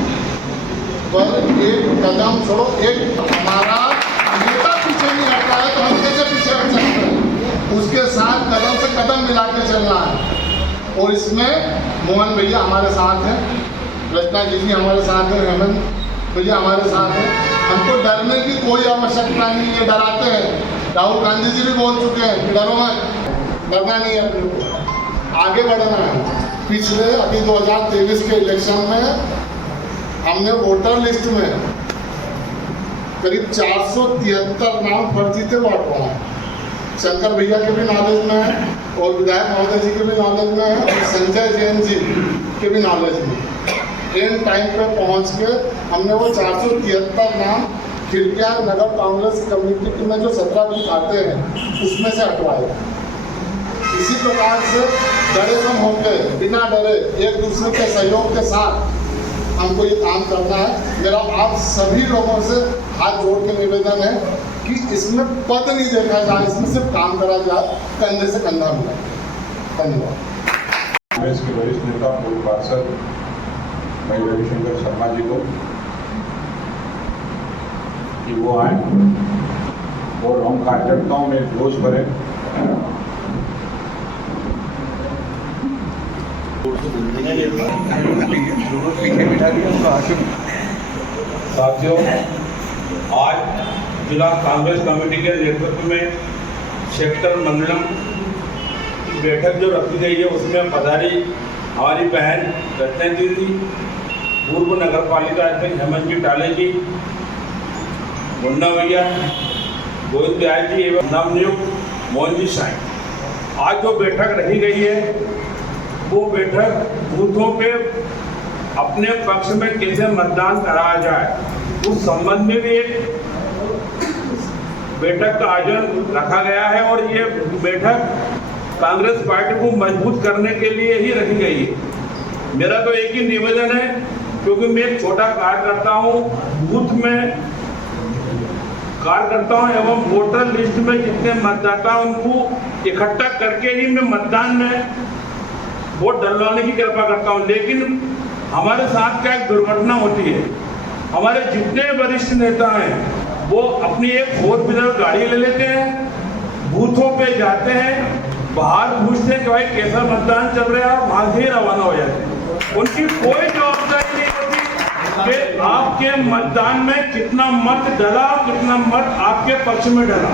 पर एक कदम छोड़ो, एक हमारा नेता पीछे नहीं हटता है तो हम कैसे पीछे हट सकते हैं। उसके साथ कदम से कदम मिला के चलना है। और इसमें मोहन भैया हमारे साथ हैं, रचना जी हमारे साथ हैं, हेमंत भैया हमारे साथ हैं। हमको डरने की कोई आवश्यकता नहीं है। डराते हैं, राहुल गांधी जी भी बोल चुके हैं कि डरो मत, डरना नहीं है, अपने को आगे बढ़ना है। पिछले अभी 2023 के इलेक्शन में हमने वोटर लिस्ट में करीब 473 नाम फर्जी थे बांटवाए। शंकर भैया के भी नॉलेज में है और विधायक महोदय जी के भी नॉलेज में है और संजय जैन जी के भी नॉलेज में। एंड टाइम पे पहुंच के हमने वो 473 नाम खिड़किया नगर कांग्रेस कमेटी में जो 17 बूथ आते हैं उसमें से हटवाए। इसी प्रकार से डरे कम होकर, बिना डरे, एक दूसरे के सहयोग के साथ हमको ये काम करना है। मेरा आप सभी लोगों से हाथ जोड़ के निवेदन है कि इसमें पद नहीं देखा जाए, इसमें सिर्फ काम करा जाए, कंधे से कंधा मिला। धन्यवाद। कांग्रेस के वरिष्ठ नेता पूर्व पार्षद भाई रविशंकर शर्मा जी को कि वो आए और हम कार्यकर्ताओं में जोश भरे। साथियों, आज जिला कांग्रेस कमेटी के नेतृत्व में सेक्टर मंडलम की बैठक जो रखी गई है उसमें पधारी हमारी बहन रत्ना दीदी, पूर्व नगर पालिका अध्यक्ष हेमंत जी टाले जी, मुन्ना भैया, गोविंद बिहार जी एवं नवनियुक्त मोहन जी साईं। आज जो बैठक रखी गई है वो बैठक बूथों पे अपने पक्ष में कैसे मतदान कराया जाए उस संबंध में भी एक बैठक का आयोजन रखा गया है और ये बैठक कांग्रेस पार्टी को मजबूत करने के लिए ही रखी गई है। मेरा तो एक ही निवेदन है, क्योंकि मैं एक छोटा कार्यकर्ता हूँ, बूथ में कार्यकर्ताओं एवं वोटर लिस्ट में जितने मतदाता उनको इकट्ठा करके ही मैं मतदान में वोट डलवाने की कृपा करता हूं। लेकिन हमारे साथ क्या एक दुर्घटना होती है, हमारे जितने वरिष्ठ नेता हैं वो अपनी एक 4-व्हीलर गाड़ी ले लेते हैं, बूथों पे जाते हैं, बाहर पूछते हैं कि भाई कैसा मतदान चल रहा है, वहां से ही रवाना हो जाते हैं। उनकी कोई जवाबदारी नहीं होती कि आपके मतदान में कितना मत डला, कितना मत आपके पक्ष में डला,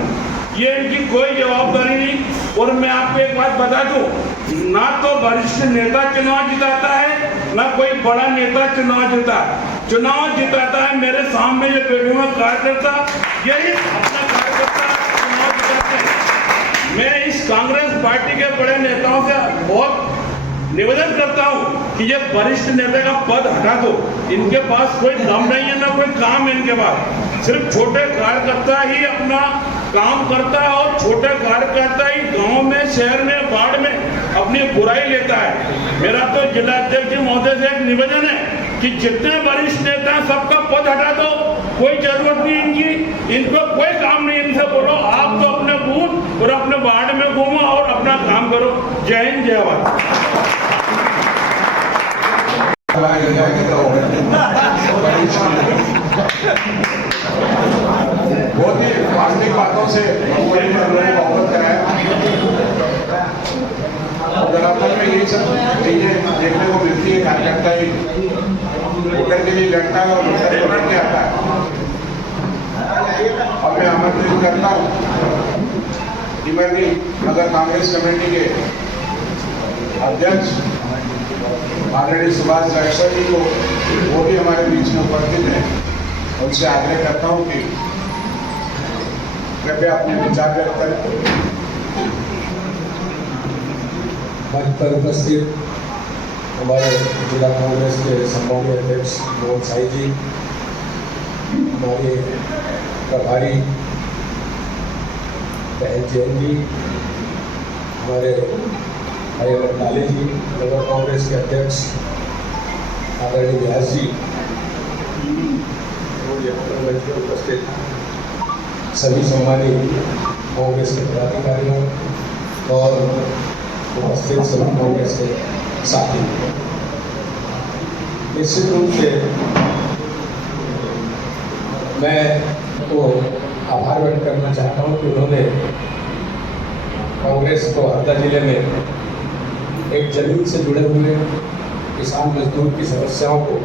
ये इनकी कोई जवाबदारी नहीं। और मैं आपको एक बात बता दूं, ना तो वरिष्ठ नेता चुनाव जिताता है, ना कोई बड़ा नेता चुनाव जिताता है मेरे सामने जो बैठे हुए कार्यकर्ता, यही अपना कार्यकर्ता चुनाव जिताते हैं। मैं इस कांग्रेस पार्टी के बड़े नेताओं से बहुत निवेदन करता हूं कि ये वरिष्ठ नेता का पद हटा दो। इनके पास कोई दम नहीं है, ना कोई काम है इनके पास। सिर्फ छोटे कार्यकर्ता ही अपना काम करता है और छोटे कार्यकर्ता ही गांव में, शहर में, वार्ड में अपनी बुराई लेता है। मेरा तो जिला अध्यक्ष महोदय से एक निवेदन है कि जितने वरिष्ठ नेता सबका पद हटा दो, कोई जरूरत नहीं इनकी, इनको कोई काम नहीं। इनसे बोलो आप तो अपने बूथ और अपने वार्ड में घूमो और अपना काम करो। जय हिंद, जय भारत। बहुत ही वास्तविक बातों से अवगत कराया। दरअसल में यही सब चीजें देखने को मिलती है। कार्यकर्ता ही वोटर के लिए लड़ता है और वोटर वोटर के आता है। और मैं आमंत्रित करता हूँ इमरनी नगर कांग्रेस कमेटी के अध्यक्ष आदरणीय सुभाष जायसवाल जी को, वो भी हमारे बीच में उपस्थित हैं। उनसे आग्रह करता हूँ कि कृपया अपने विचार व्यक्त करें। मंच पर उपस्थित हमारे जिला कांग्रेस के संभागीय अध्यक्ष मोहन साई जी, हमारे प्रभारी बहन जैन जी, हमारे हेमंत टाले जी, नगर कांग्रेस के अध्यक्ष आदरणीय व्यास जी, मंच पर उपस्थित सभी सम्मानित कांग्रेस के पदाधिकारियों और उपस्थित सभी कांग्रेस के साथी, निश्चित रूप से मैं तो आभार व्यक्त करना चाहता हूँ कि उन्होंने कांग्रेस को हरदा जिले में एक जमीन से जुड़े हुए किसान मजदूर की समस्याओं को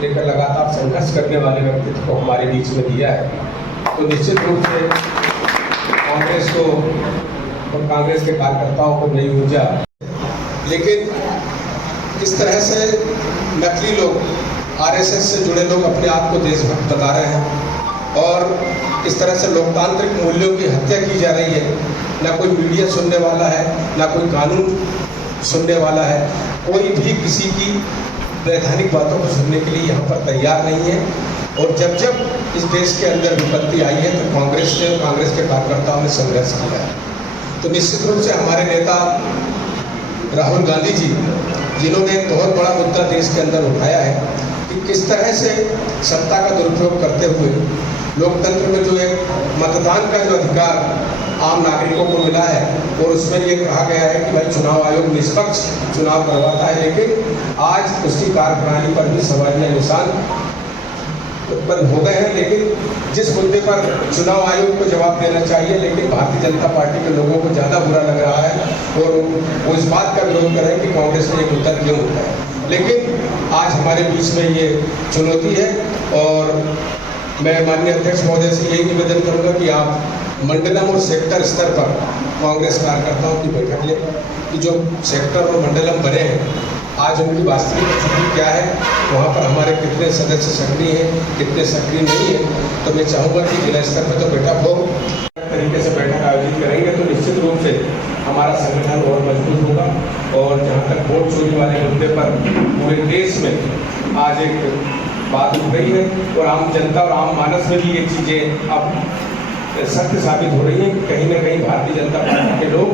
लेकर लगातार संघर्ष करने वाले व्यक्तित्व को हमारे बीच में दिया है, तो निश्चित रूप से कांग्रेस को और कांग्रेस के कार्यकर्ताओं को नई ऊर्जा। लेकिन किस तरह से नकली लोग आरएसएस से जुड़े लोग अपने आप को देशभक्त बता रहे हैं और किस तरह से लोकतांत्रिक मूल्यों की हत्या की जा रही है, ना कोई मीडिया सुनने वाला है, ना कोई कानून सुनने वाला है, कोई भी किसी की वैधानिक बातों को सुनने के लिए यहाँ पर तैयार नहीं है। और जब जब इस देश के अंदर विपत्ति आई है तो कांग्रेस ने और कांग्रेस के कार्यकर्ताओं ने संघर्ष किया है। तो निश्चित रूप से हमारे नेता राहुल गांधी जी, जिन्होंने एक बहुत बड़ा मुद्दा देश के अंदर उठाया है कि किस तरह से सत्ता का दुरुपयोग करते हुए लोकतंत्र में जो एक मतदान का जो अधिकार आम नागरिकों को मिला है, और उसमें ये कहा गया है कि भाई चुनाव आयोग निष्पक्ष चुनाव करवाता है, लेकिन आज उसकी कार्यप्रणाली पर भी सवालिया निशान उत्पन्न हो गए हैं। लेकिन जिस मुद्दे पर चुनाव आयोग को जवाब देना चाहिए, लेकिन भारतीय जनता पार्टी के लोगों को ज़्यादा बुरा लग रहा है और वो इस बात का विरोध कर रहे हैं कि कांग्रेस ने ये मुद्दा क्यों उठाया। लेकिन आज हमारे बीच में ये चुनौती है और मैं माननीय अध्यक्ष महोदय से यही निवेदन करूँगा कि आप मंडलम और सेक्टर स्तर पर कांग्रेस कार्यकर्ताओं की बैठक लें कि जो सेक्टर और मंडलम बने हैं आज उनकी वास्तविक स्थिति क्या है, वहाँ पर हमारे कितने सदस्य सक्रिय हैं, कितने सक्रिय नहीं है। तो मैं चाहूँगा कि जिला स्तर पर तो बैठक हो, तरीके से बैठक आयोजित करेंगे तो निश्चित रूप से हमारा संगठन और मजबूत होगा। और जहाँ तक वोट चोरी वाले मुद्दे पर पूरे देश में आज एक बात उठ रही है और आम जनता और आम मानस में भी ये चीज़ें अब सत्य साबित हो रही है कि कहीं ना कहीं भारतीय जनता पार्टी के लोग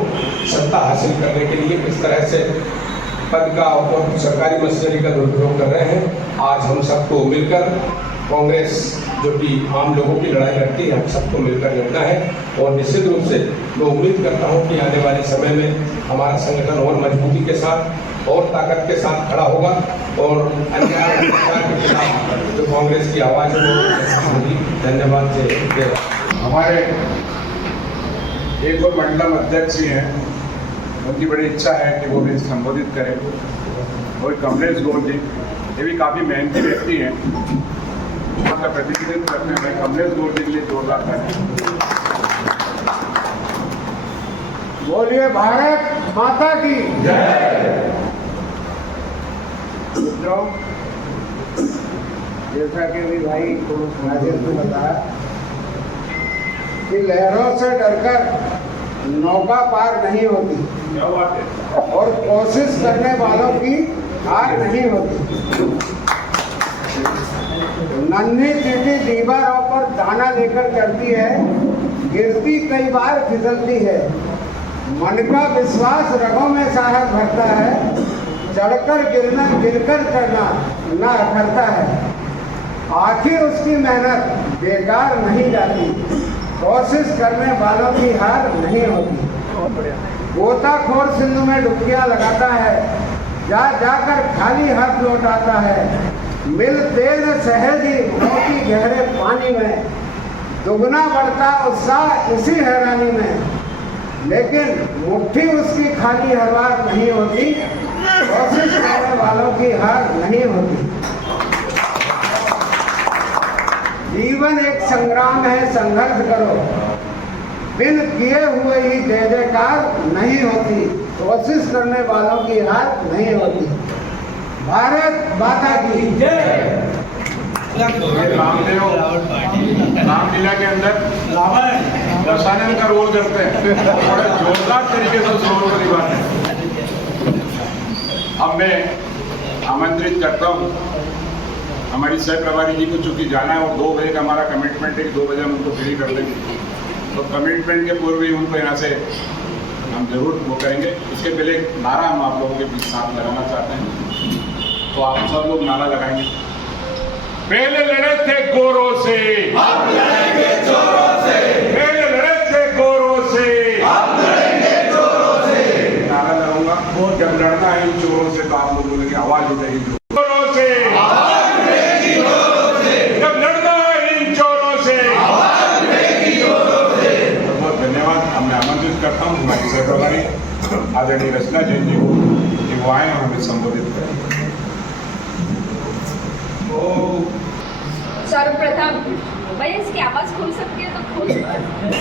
सत्ता हासिल करने के लिए किस तरह से पद का और सरकारी मशीनरी का दुरुपयोग कर रहे हैं। आज हम सबको मिलकर कांग्रेस जो कि आम लोगों की लड़ाई लड़ती है, हम सबको मिलकर लड़ना है। और निश्चित रूप से मैं उम्मीद करता हूं कि आने वाले समय में हमारा संगठन और मजबूती के साथ और ताकत के साथ खड़ा होगा और अन्याय के खिलाफ जो कांग्रेस की आवाज़ है। धन्यवाद से हमारे एक और मंडलम अध्यक्ष जी हैं, उनकी बड़ी इच्छा है कि वो भी संबोधित करें। और कमलेश गौर जी, ये भी काफ़ी मेहनती व्यक्ति हैं, उनका प्रतिनिधित्व करते हैं। कमलेश गौर जी के लिए जोरदार करें। बोलिए भारत माता की जय। जैसा कि भी भाई राजेश ने बताया कि लहरों से डरकर नौका पार नहीं होती और कोशिश करने वालों की हार नहीं होती। नन्ही चीटी दीवारों पर दाना लेकर चलती है, गिरती कई बार फिसलती है। मन का विश्वास रगों में साहस भरता है, चढ़कर गिरना गिरकर चढ़ना ना करता है। आखिर उसकी मेहनत बेकार नहीं जाती, कोशिश करने वालों की हार नहीं होती। गोताखोर सिंधु में डुबकियां लगाता है, जा जाकर खाली हाथ लौटाता है। मिलते न सहजी मोती गहरे पानी में, दुगना बढ़ता उत्साह इसी हैरानी में। लेकिन मुट्ठी उसकी खाली हरवार नहीं होती, कोशिश करने वालों की हार नहीं होती। जीवन एक संग्राम है, संघर्ष करो, बिन किए हुए ही जय जयकार नहीं होती, कोशिश करने वालों की हार नहीं होती। भारत माता की जय। रामलीला के अंदर दशानन का रोल करते हैं, बड़े जोरदार तरीके से उस रोल को निभाते हैं। अब मैं आमंत्रित करता हूँ हमारी सह प्रभारी जी को, चूँकि जाना है और 2 बजे का हमारा कमिटमेंट है कि 2 बजे हम उनको फ्री कर देंगे। तो कमिटमेंट के पूर्व ही उनको यहाँ से हम जरूर वो करेंगे। इसके पहले एक नारा हम आप लोगों के बीच साथ लगाना चाहते हैं, तो आप सब लोग नारा लगाएंगे। पहले लड़े थे गोरों से, हम लड़ेंगे जोरों से। पहले लड़े थे गोरों से, हम लड़ेंगे जोरों से। नारा लगाऊंगा, जब लड़ना है इन चोरों से तो आप लोग बोलेंगे आवाज उठेगी जोरों से, आवाज उठेगी जोरों से। जब लड़ना है इन चोरों से, आवाज उठेगी जोरों से। बहुत धन्यवाद। मैं आमंत्रित करता हूँ हमारी आदरणीय रचना जैन जी को कि वो आए और हमें संबोधित करें। सर्वप्रथम भैया इसकी आवाज खोल सकती है तो खोल सकते हैं।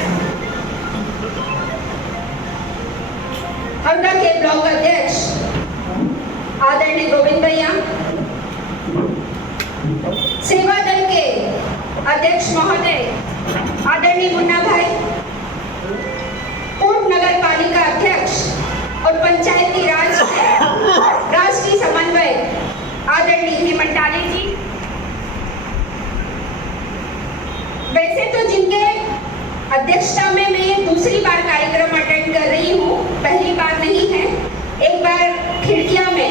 हरदा के ब्लॉक अध्यक्ष आदरणीय गोविंद भैया, सेवा दल के अध्यक्ष महोदय आदरणीय मुन्ना भाई, पूर्व नगर पालिका अध्यक्ष और पंचायती राज राष्ट्रीय समन्वयक आदरणीय हेमंत डाले जी, वैसे तो जिनके अध्यक्षता में मैं ये दूसरी बार कार्यक्रम अटेंड कर रही हूँ, पहली बार नहीं है। एक बार खिड़किया में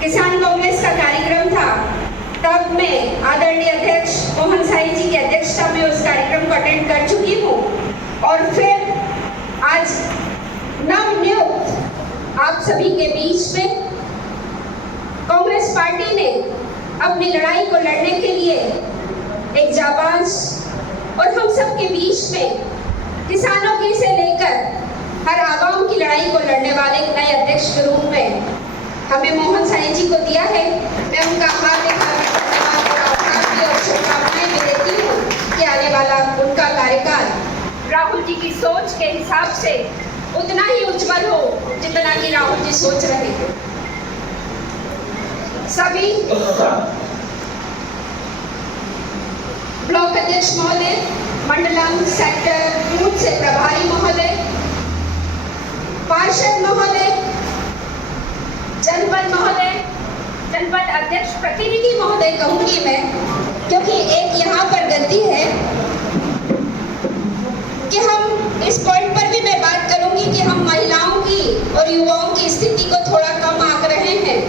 किसान कांग्रेस का कार्यक्रम था, तब मैं आदरणीय अध्यक्ष मोहन साई जी की अध्यक्षता में उस कार्यक्रम को अटेंड कर चुकी हूँ, और फिर आज नवनियुक्त आप सभी के बीच में कांग्रेस पार्टी ने अपनी लड़ाई को लड़ने के लिए एक जाबाज और हम सब के बीच में किसानों की से लेकर हर आवाम की लड़ाई को लड़ने वाले एक नए अध्यक्ष के रूप में हमें मोहन साई जी को दिया है। मैं उनका हार्दिक धन्यवाद और आभार भी और शुभकामनाएं भी देती हूँ कि आने वाला उनका कार्यकाल राहुल जी की सोच के हिसाब से उतना ही उज्जवल हो जितना कि राहुल जी सोच रहे हैं। सभी ब्लॉक अध्यक्ष महोदय, मंडलम सेक्टर बूथ से प्रभारी महोदय, पार्षद महोदय, जनपद महोदय, जनपद अध्यक्ष प्रतिनिधि महोदय कहूंगी मैं, क्योंकि एक यहाँ पर गलती है कि हम इस पॉइंट पर भी मैं बात करूंगी कि हम महिलाओं की और युवाओं की स्थिति को थोड़ा कम आंक रहे हैं।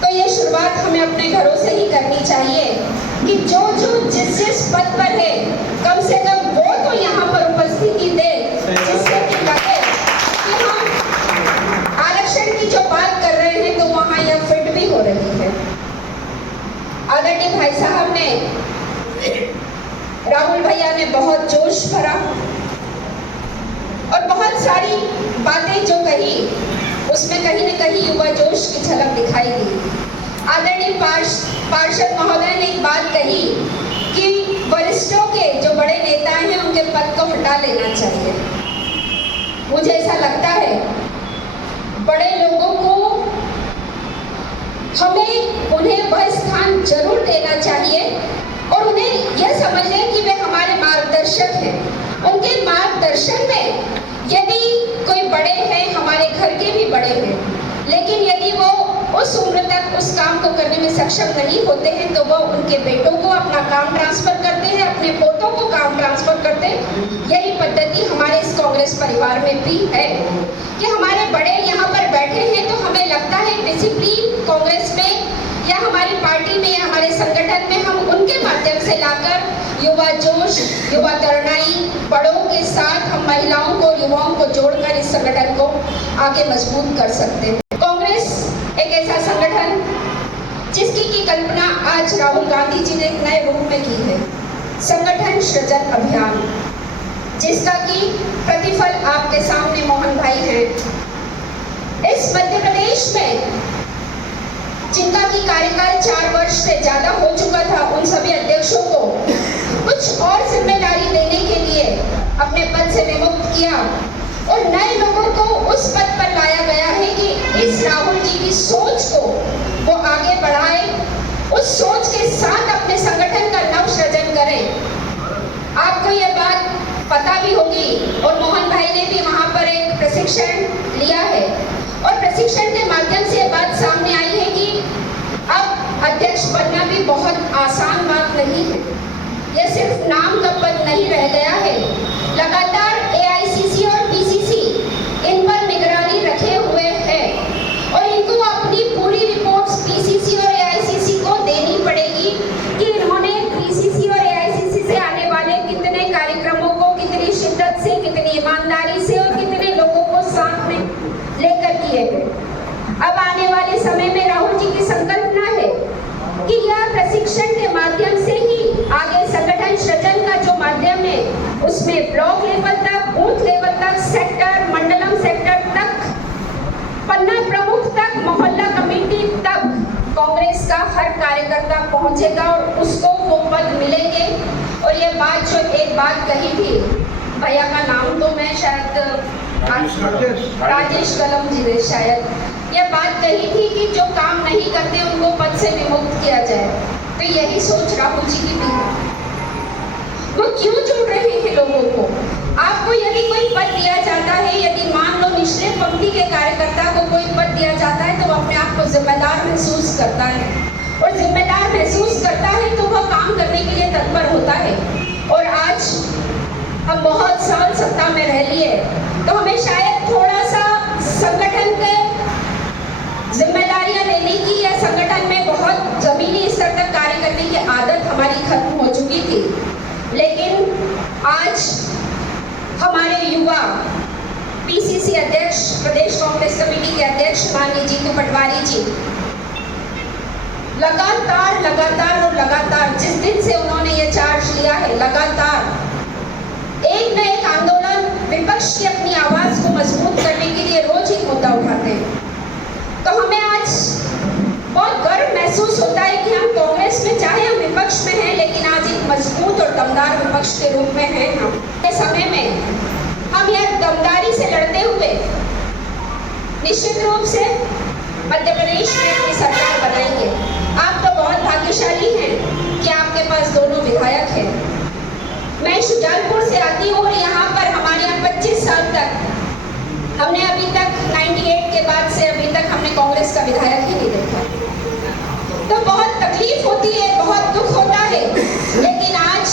तो ये शुरुआत हमें अपने घरों से ही करनी चाहिए कि जो जिस पद पर है कम से कम वो तो यहाँ पर उपस्थिति दे, जिससे कि लगे कि हम आरक्षण की जो बात कर रहे हैं तो वहाँ यह फिट भी हो रही है। आदरणीय भाई साहब ने, राहुल भैया ने बहुत जोश भरा और बहुत सारी बातें जो कही उसमें कहीं न कहीं युवा जोश की झलक दिखाई दी। आदरणीय पार्षद महोदय ने एक बात कही कि वरिष्ठों के जो बड़े नेता हैं उनके पद को हटा लेना चाहिए। मुझे ऐसा लगता है बड़े लोगों को हमें उन्हें वह स्थान जरूर देना चाहिए और उन्हें यह समझ लें कि वे हमारे मार्गदर्शक हैं। उनके मार्गदर्शन में यदि कोई बड़े हैं, हमारे घर के भी बड़े हैं, लेकिन यदि वो उस उम्र तक उस काम को करने में सक्षम नहीं होते हैं तो वो उनके बेटों को अपना काम ट्रांसफर करते हैं, अपने पोतों को काम ट्रांसफर करते हैं। यही पद्धति हमारे इस कांग्रेस परिवार में भी है कि हमारे बड़े यहाँ पर बैठे हैं तो हमें लगता है डिसिप्लिन कांग्रेस में या हमारी पार्टी में या हमारे संगठन में हम उनके माध्यम से लाकर युवा जोश, युवा तरुणाई, बड़ों के साथ हम महिलाओं को, युवाओं को जोड़कर इस संगठन को आगे मजबूत कर सकते हैं। कांग्रेस एक ऐसा संगठन जिसकी की कल्पना आज राहुल गांधी जी ने एक नए रूप में की है, संगठन सृजन अभियान, जिसका की प्रतिफल आपके सामने मोहन भाई हैं। इस मध्य प्रदेश में जिनका की कार्यकाल 4 वर्ष से ज्यादा हो चुका था, उन सभी अध्यक्षों को कुछ और जिम्मेदारी देने के लिए अपने पद से विमुक्त किया और नए लोगों को उस पद पर लाया गया है कि इस राहुल जी की सोच को वो आगे बढ़ाए, उस सोच के साथ अपने संगठन का नव सृजन करें। आपको ये बात पता भी होगी और मोहन भाई ने भी वहाँ पर एक प्रशिक्षण लिया है और प्रशिक्षण के माध्यम से ये बात सामने आई है कि अब अध्यक्ष बनना भी बहुत आसान बात नहीं है। यह सिर्फ नाम का पद नहीं रह गया है। लगातार AICC और PCC इन पर निगरानी रखे हुए हैं और इनको अपनी पूरी रिपोर्ट्स PCC और AICC को देनी पड़ेगी कि इन्होंने PCC और AICC से आने वाले कितने कार्यक्रमों को कितनी शिद्दत से, कितनी ईमानदारी से और कितने लोगों को साथ में लेकर किए हैं। अब आने वाले समय में राहुल जी की संकल्पना है कि यह प्रशिक्षण के माध्यम से ही आगे संगठन सृजन का जो माध्यम है उसमें ब्लॉक लेवल तक, बूथ लेवल तक, सेक्टर, मंडलम सेक्टर तक पहुंचेगा और उसको वो पद मिलेंगे। और ये बात जो एक बात कही थी, भैया का नाम तो मैं शायद राजेश कलम जी ने शायद ये बात कही थी कि जो काम नहीं करते उनको पद से विमुक्त किया जाए। तो यही सोच राहुल जी की भी है। वो क्यों जोड़ रहे हैं लोगों को? आपको यदि कोई पद दिया जाता है, यदि मान लो निचले पंक्ति के कार्यकर्ता को कोई पद दिया जाता है तो वो अपने आप को जिम्मेदार महसूस करता है, और जिम्मेदार महसूस करता है तो वह काम करने के लिए तत्पर होता है। और आज हम बहुत साल सत्ता में रह लिए तो हमें शायद थोड़ा सा संगठन के जिम्मेदारियां लेने की या संगठन में बहुत जमीनी स्तर तक कार्य करने की आदत हमारी खत्म हो चुकी थी। लेकिन आज हमारे युवा पीसीसी अध्यक्ष, प्रदेश कांग्रेस कमेटी के अध्यक्ष माननीय जीतू पटवारी जी लगातार जिस दिन से उन्होंने ये चार्ज लिया है, लगातार एक न एक आंदोलन विपक्ष की अपनी आवाज को मजबूत करने के लिए रोज एक मुद्दा उठाते हैं। तो हमें आज बहुत गर्व महसूस होता है कि हम कांग्रेस में, चाहे हम विपक्ष में हैं, लेकिन आज एक मजबूत और दमदार विपक्ष के रूप में हैं। हम इस समय में हम यह दमदारी से लड़ते हुए निश्चित रूप से मध्य प्रदेश में अपनी सरकार बनाएंगे। आप तो बहुत भाग्यशाली हैं कि आपके पास दोनों विधायक हैं। मैं शुजालपुर से आती हूँ और यहाँ पर हमारे यहाँ 25 साल तक हमने अभी तक 98 के बाद से अभी तक हमने कांग्रेस का विधायक ही नहीं देखा। तो बहुत तकलीफ होती है, बहुत दुख होता है, लेकिन आज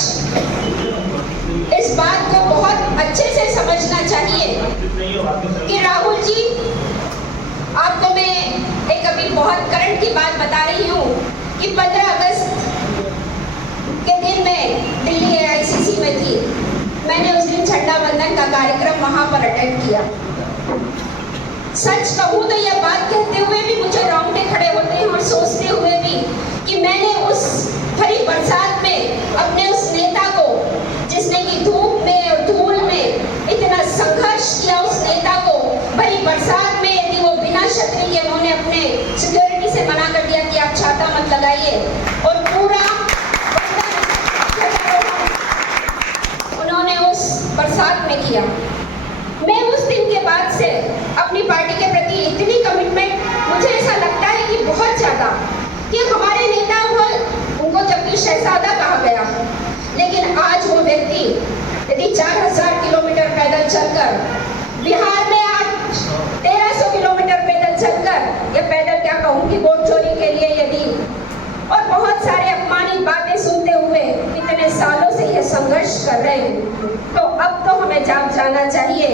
इस बात को बहुत अच्छे से समझना चाहिए कि राहुल जी, आपको मैं एक अभी बहुत करंट की बात बता रही हूँ कि 15 अगस्त के दिन मैं दिल्ली AICC में थी। मैंने उस दिन झंडा वंदन का कार्यक्रम वहां पर अटेंड किया। सच कहूँ तो यह बात कहते हुए भी मुझे रोंगटे खड़े होते हैं और सोचते हुए भी कि मैंने उस भरी बरसात में अपने उस नेता को, जिसने की धूप में और धूल में इतना संघर्ष किया, उस नेता को भरी बरसात में यदि वो बिना छतरी के, उन्होंने अपने सिक्योरिटी से मना कर दिया कि आप छाता मत लगाइए, और पूरा उन्होंने उस बरसात में किया। मैं उस दिन के बाद से अपनी पार्टी के प्रति इतनी कमिटमेंट, मुझे ऐसा लगता है कि बहुत ज्यादा, कि हमारे नेता उनको जबकि शहजादा कहा गया, लेकिन आज वो व्यक्ति यदि 4000 किलोमीटर पैदल चलकर, बिहार में आज 1300 किलोमीटर पैदल चलकर, या पैदल क्या कहूँगी, वोट चोरी के लिए यदि, और बहुत सारे अपमानित बातें सुनते हुए इतने सालों से यह संघर्ष कर रहे हैं, तो अब तो हमें जाना चाहिए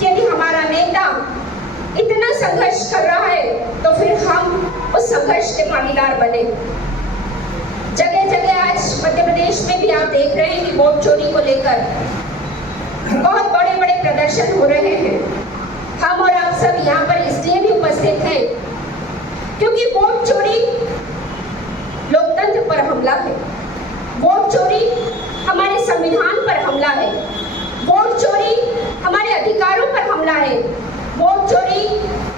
कि यदि हमारा नेता इतना संघर्ष कर रहा है तो फिर हम उस संघर्ष के भागीदार बने। जगह जगह आज मध्य प्रदेश में भी आप देख रहे हैं कि वोट चोरी को लेकर बहुत बड़े बड़े प्रदर्शन हो रहे हैं। हम और आप सब यहाँ पर इसलिए भी उपस्थित हैं क्योंकि वोट चोरी लोकतंत्र पर हमला है, वोट चोरी हमारे संविधान पर हमला है, वोट चोरी हमारे अधिकारों पर हमला है, वोट चोरी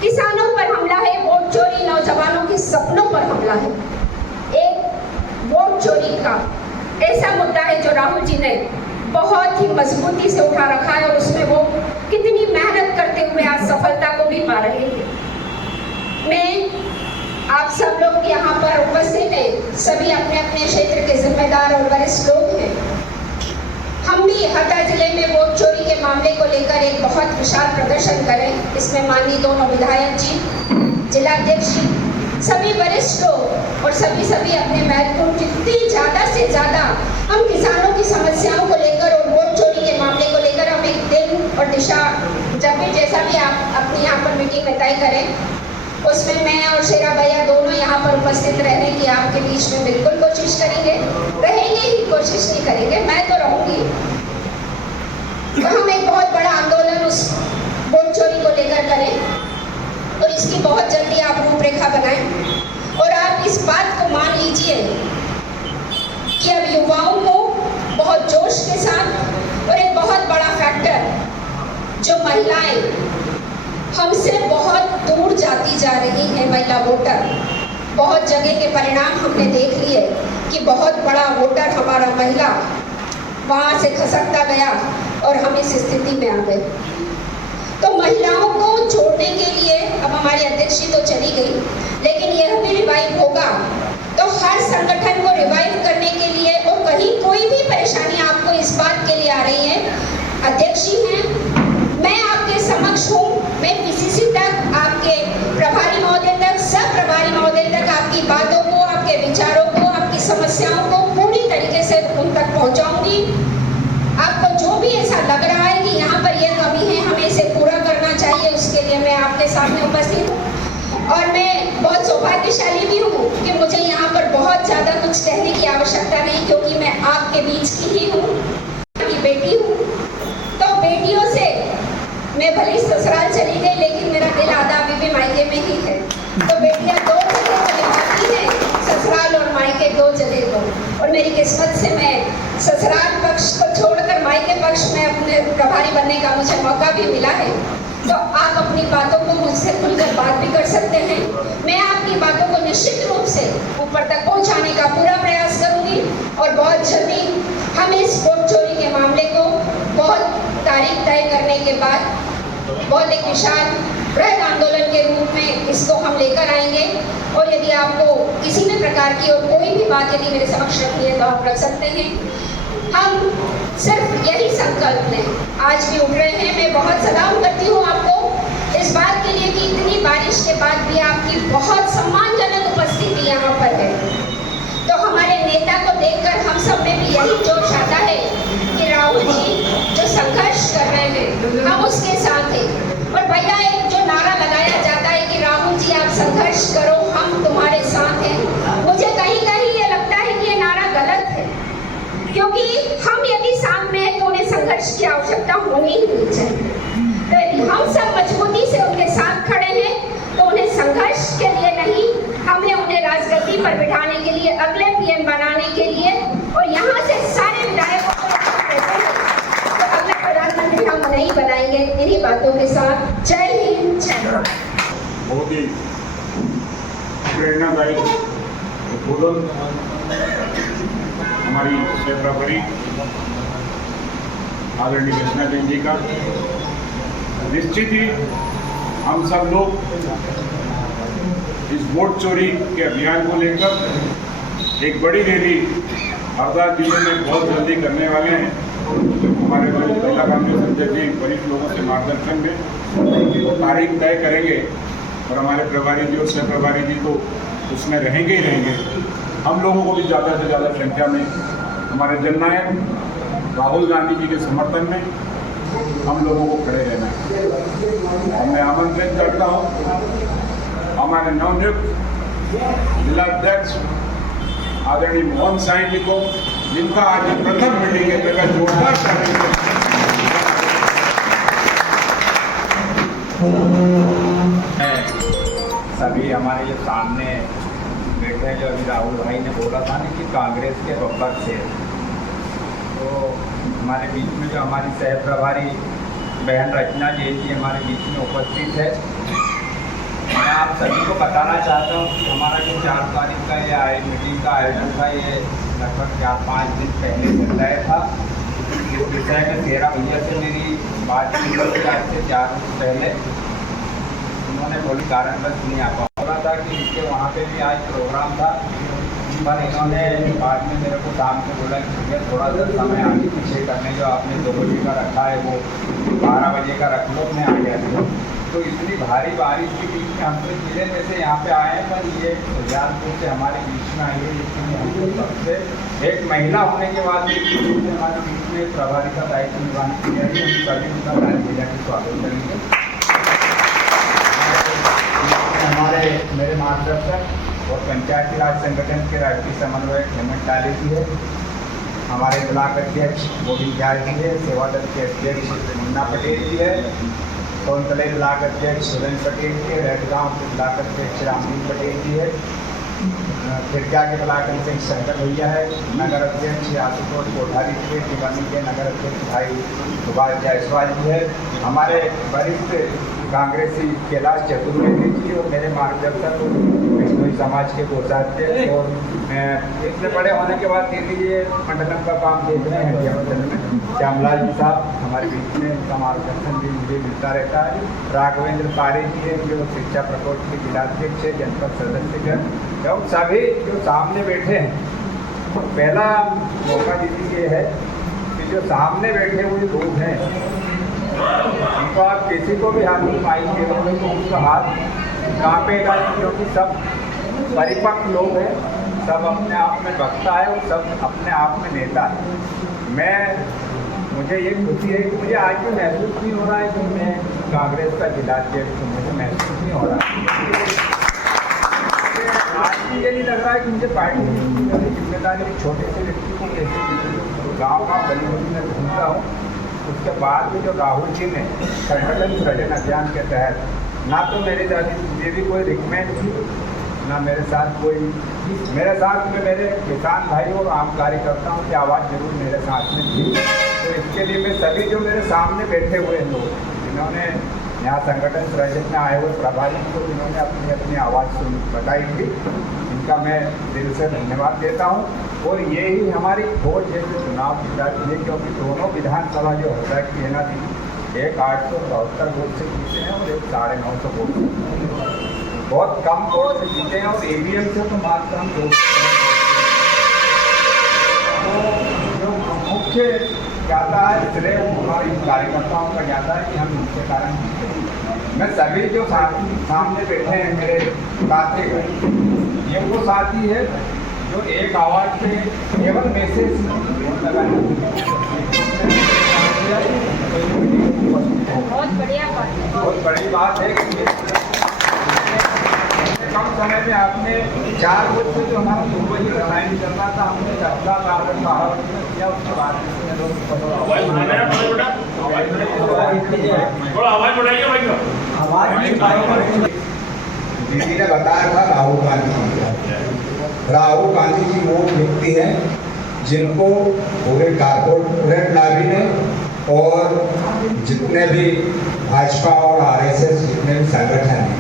किसानों पर हमला है, वोट चोरी नौजवानों के सपनों पर हमला है। एक वोट चोरी का ऐसा मुद्दा है जो राहुल जी ने बहुत ही मजबूती से उठा रखा है, और उसमें वो कितनी मेहनत करते हुए आज सफलता को भी पा रहे हैं। मैं आप सब लोग यहाँ पर उपस्थित हैं, सभी अपने अपने क्षेत्र के जिम्मेदार और वरिष्ठ लोग हैं। हम भी हरदा जिले में वोट चोरी के मामले को लेकर एक बहुत विशाल प्रदर्शन करें। इसमें माननीय दोनों विधायक जी, जिलाध्यक्ष जी, सभी वरिष्ठ लोग और सभी अपने महत्वपूर्ण, जितनी ज़्यादा से ज़्यादा हम किसानों की समस्याओं को लेकर और वोट चोरी के मामले को लेकर हम एक दिन और दिशा, जब भी जैसा भी आप अपनी यहाँ पर मीटिंग में तय करें, उसमें मैं और शेरा भैया दोनों यहाँ पर उपस्थित रहने की आपके बीच में बिल्कुल कोशिश करेंगे, रहेंगे ही, कोशिश नहीं करेंगे, मैं तो रहूंगी। तो हम एक बहुत बड़ा आंदोलन उस वोट चोरी को लेकर करें और इसकी बहुत जल्दी आप रूपरेखा बनाएं, और आप इस बात को मान लीजिए कि अब युवाओं को बहुत जोश के साथ, और एक बहुत बड़ा फैक्टर, जो महिलाएं हमसे बहुत दूर जाती जा रही है, महिला वोटर, बहुत जगह के परिणाम हमने देख लिए कि बहुत बड़ा वोटर हमारा महिला वहाँ से खसकता गया और हम इस स्थिति में आ गए। तो महिलाओं को छोड़ने के लिए अब हमारी अध्यक्ष जी तो चली गई, लेकिन यह भी रिवाइव होगा। तो हर संगठन को रिवाइव करने के लिए और कहीं कोई भी परेशानी आपको इस बात के लिए आ रही है, अध्यक्ष जी हैं, मैं आपके समक्ष हूँ। मैं पीसीसी तक, आपके प्रभारी महोदय तक, सब प्रभारी महोदय तक आपकी बातों को, आपके विचारों को, आपकी समस्याओं को पूरी तरीके से उन तक पहुँचाऊंगी। आपको जो भी ऐसा लग रहा है कि यहाँ पर यह कमी है, हमें इसे पूरा करना चाहिए, उसके लिए मैं आपके सामने उपस्थित हूँ। और मैं बहुत सौभाग्यशाली भी हूँ कि मुझे यहाँ पर बहुत ज़्यादा कुछ कहने की आवश्यकता नहीं, क्योंकि मैं आपके बीच की ही हूँ, की बेटी हूँ। तो बेटियों से मैं भले ससुराल चली गई, लेकिन मेरा दिल आधा अभी भी मायके में ही है। तो बेटियाँ दो जगह को निभाती हैं, ससुराल और मायके दो जगह को। और मेरी किस्मत से मैं ससुराल पक्ष को छोड़कर मायके पक्ष में अपने प्रभारी बनने का मुझे मौका भी मिला है। तो आप अपनी बातों को मुझसे खुलकर बात भी कर सकते हैं। मैं आपकी बातों को निश्चित रूप से ऊपर तक पहुंचाने का पूरा प्रयास करूंगी। और बहुत जल्दी हम इस वोट चोरी के मामले को बहुत तारीख तय करने के बाद बहुत एक विशाल बृहद आंदोलन के रूप में इसको हम लेकर आएंगे। और यदि आपको किसी भी प्रकार की और कोई भी बात यदि मेरे समक्ष रखनी है तो आप रख सकते हैं। हम सिर्फ यही संकल्प लें, आज भी उठ रहे हैं। मैं बहुत सलाम करती हूँ आपको इस बात के लिए कि इतनी बारिश के बाद भी आपकी बहुत सम्मानजनक उपस्थिति यहाँ पर है। तो हमारे नेता को देखकर हम सब में भी यही जोश आता है कि राहुल जी जो संघर्ष कर रहे हैं हम उसके साथ हैं। और भैया एक जो नारा लगाया जाता है कि राहुल जी आप संघर्ष करो, हम तुम्हारे साथ हैं, मुझे कहीं कहीं ये लगता है कि ये नारा गलत है, क्योंकि हम यदि साथ में हैं तो उन्हें संघर्ष की आवश्यकता होनी ही नहीं चाहिए। तो यदि हम सब मजबूती से उनके साथ खड़े हैं तो उन्हें संघर्ष के लिए नहीं, हमें उन्हें राजगद्दी पर बिठाने के लिए, अगले पीएम बनाने के लिए, और यहाँ से सारे विधायकों को कहते हैं तो अगले प्रधानमंत्री हम नहीं बनाएंगे। इन्हीं बातों के साथ जय हिंद, जय भारत। बहुत ही प्रेरणादायी उद्बोधन हमारी सह प्रभारी आदरणीय रचना जैन जी का। निश्चित ही हम सब लोग इस वोट चोरी के अभियान को लेकर एक बड़ी रैली हरदा जिले में बहुत जल्दी करने वाले हैं। हमारे महिला कांग्रेस अध्यक्ष जी वरिष्ठ लोगों से मार्गदर्शन में वो तारीख तय करेंगे और हमारे प्रभारी जी और सह प्रभारी जी तो उसमें रहेंगे ही रहेंगे। हम लोगों को भी ज़्यादा से ज़्यादा संख्या में हमारे जननायक राहुल गांधी जी के समर्थन में हम लोगों को खड़े रहना है। मैं आमंत्रित करता हूँ हमारे नवनियुक्त जिलाध्यक्ष आदरणीय मोहन साई जी को, जिनका आज प्रथम मीटिंग है, जगह जोरदार सभी हमारे जो सामने बैठे जो अभी राहुल भाई ने बोला था ना कि कांग्रेस के बब्बर से, तो हमारे बीच में जो हमारी सह प्रभारी बहन रचना जैन जी हमारे बीच में उपस्थित है। मैं आप सभी को बताना चाहता हूँ कि हमारा जो 4 तारीख का ये मीटिंग का आयोजन था, ये लगभग 4-5 दिन पहले से तय था। इस विषय में 13 भैया से मेरी बातचीत हुई आज से 4 दिन पहले। उन्होंने कोई कारणवश नहीं आ पाया था कि इसके वहाँ पे भी आज प्रोग्राम था, पर इन्होंने बाद में मेरे को शाम को बोला कि भैया थोड़ा सा समय आगे पीछे करने, जो आपने 2 बजे का रखा है वो 12 बजे का रख लो। मैं आ गया था। तो इतनी भारी बारिश के बीच में हम तो जिले में से यहाँ पे आए, पर ये सुजानपुर से हमारे बीच में आई है, जिसमें हम सबसे एक महिला होने के बाद हमारे बीच में प्रभारी का दायित्व निभाने के लिए हम सभी उनका महिला की स्वागत करेंगे। हमारे मेरे मार्गदर्शक और पंचायती राज संगठन के राष्ट्रीय समन्वयक हेमंत डाले जी है, हमारे ब्लॉक अध्यक्ष गोविंद झा जी है, सेवा दल के अध्यक्ष मुन्ना पटेल जी है, कौनतले ब्लॉक अध्यक्ष सुरेंद्र पटेल जी है, रेडगांव के ब्लॉक अध्यक्ष रामदीप पटेल जी है, खिड़किया के ब्लॉक अध्यक्ष शंकर भैया है, नगर अध्यक्ष आशुतोष कोठारी जी, भिवानी के नगर अध्यक्ष भाई सुभाष जायसवाल जी है, हमारे वरिष्ठ कांग्रेसी कैलाश चतुर्वेदी जी और मेरे मार्गदर्शक विष्णु समाज के कोषाध्यक्ष, और इतने बड़े होने के बाद दीदी ये मंडलम का काम देख रहे हैं मंडल में। श्यामलाल जी साहब हमारे बीच में, इनका मार्गदर्शन भी मुझे मिलता रहता है। राघवेंद्र पारे जी है जो शिक्षा प्रकोष्ठ के जिलाध्यक्ष है, जनपद सदस्यगण, एवं सभी जो सामने बैठे हैं। पहला मौका दीदी ये है कि जो सामने बैठे हुए लोग हैं तो आप किसी को भी हाथ में माइक देंगे तो उनका हाथ कांपेगा, क्योंकि सब परिपक्व लोग हैं, सब अपने आप में वक्ता है और सब अपने आप में नेता है। मुझे ये खुशी है कि मुझे आज भी महसूस नहीं हो रहा है कि मैं कांग्रेस का जिलाध्यक्ष हूँ, मुझे महसूस नहीं हो रहा। आज भी ये नहीं लग रहा है कि मुझे पार्टी की जिम्मेदारी छोटे से व्यक्ति को कैसे गाँव गली में घूमता हूँ। उसके बाद भी जो राहुल जी ने संगठन सृजन अभियान के तहत ना तो मेरी कोई रिकमेंड थी, ना मेरे साथ में मेरे किसान भाई और आम कार्यकर्ताओं की आवाज़ जरूर मेरे साथ में थी। तो इसके लिए मैं सभी जो मेरे सामने बैठे हुए लोग जिन्होंने यहाँ संगठन सृजन में आए हुए प्रभारी को जिन्होंने अपनी अपनी आवाज़ बताई थी, इनका मैं दिल से धन्यवाद देता हूँ। और यही हमारी खोज है जो चुनाव जिताती है, क्योंकि दोनों विधानसभा जो होता है कि है ना दी, एक 872 वोट से जीते हैं और एक 950 वोट से, बहुत कम वोट से जीते हैं, और ईवीएम से तो मात्र हम 2। तो जो मुख्य जाता है इसलिए वो हमारे कार्यकर्ताओं का जाता है कि हम उनके कारण जीते हैं। मैं सभी जो साथी सामने बैठे हैं मेरे साथी, ये वो साथी है जो एक आवाज़ पे केवल मैसेज लगाने बहुत बड़ी बात है कि कम समय में आपने 4 वोट से जो हमारा पूर्व ही लड़ाई चल रहा था, हमने 10 किया। उसके बाद दीदी ने बताया था राहुल गांधी जी वो व्यक्ति हैं जिनको पूरे कारपोरेट लॉबी ने और जितने भी भाजपा और आरएसएस जितने भी संगठन हैं,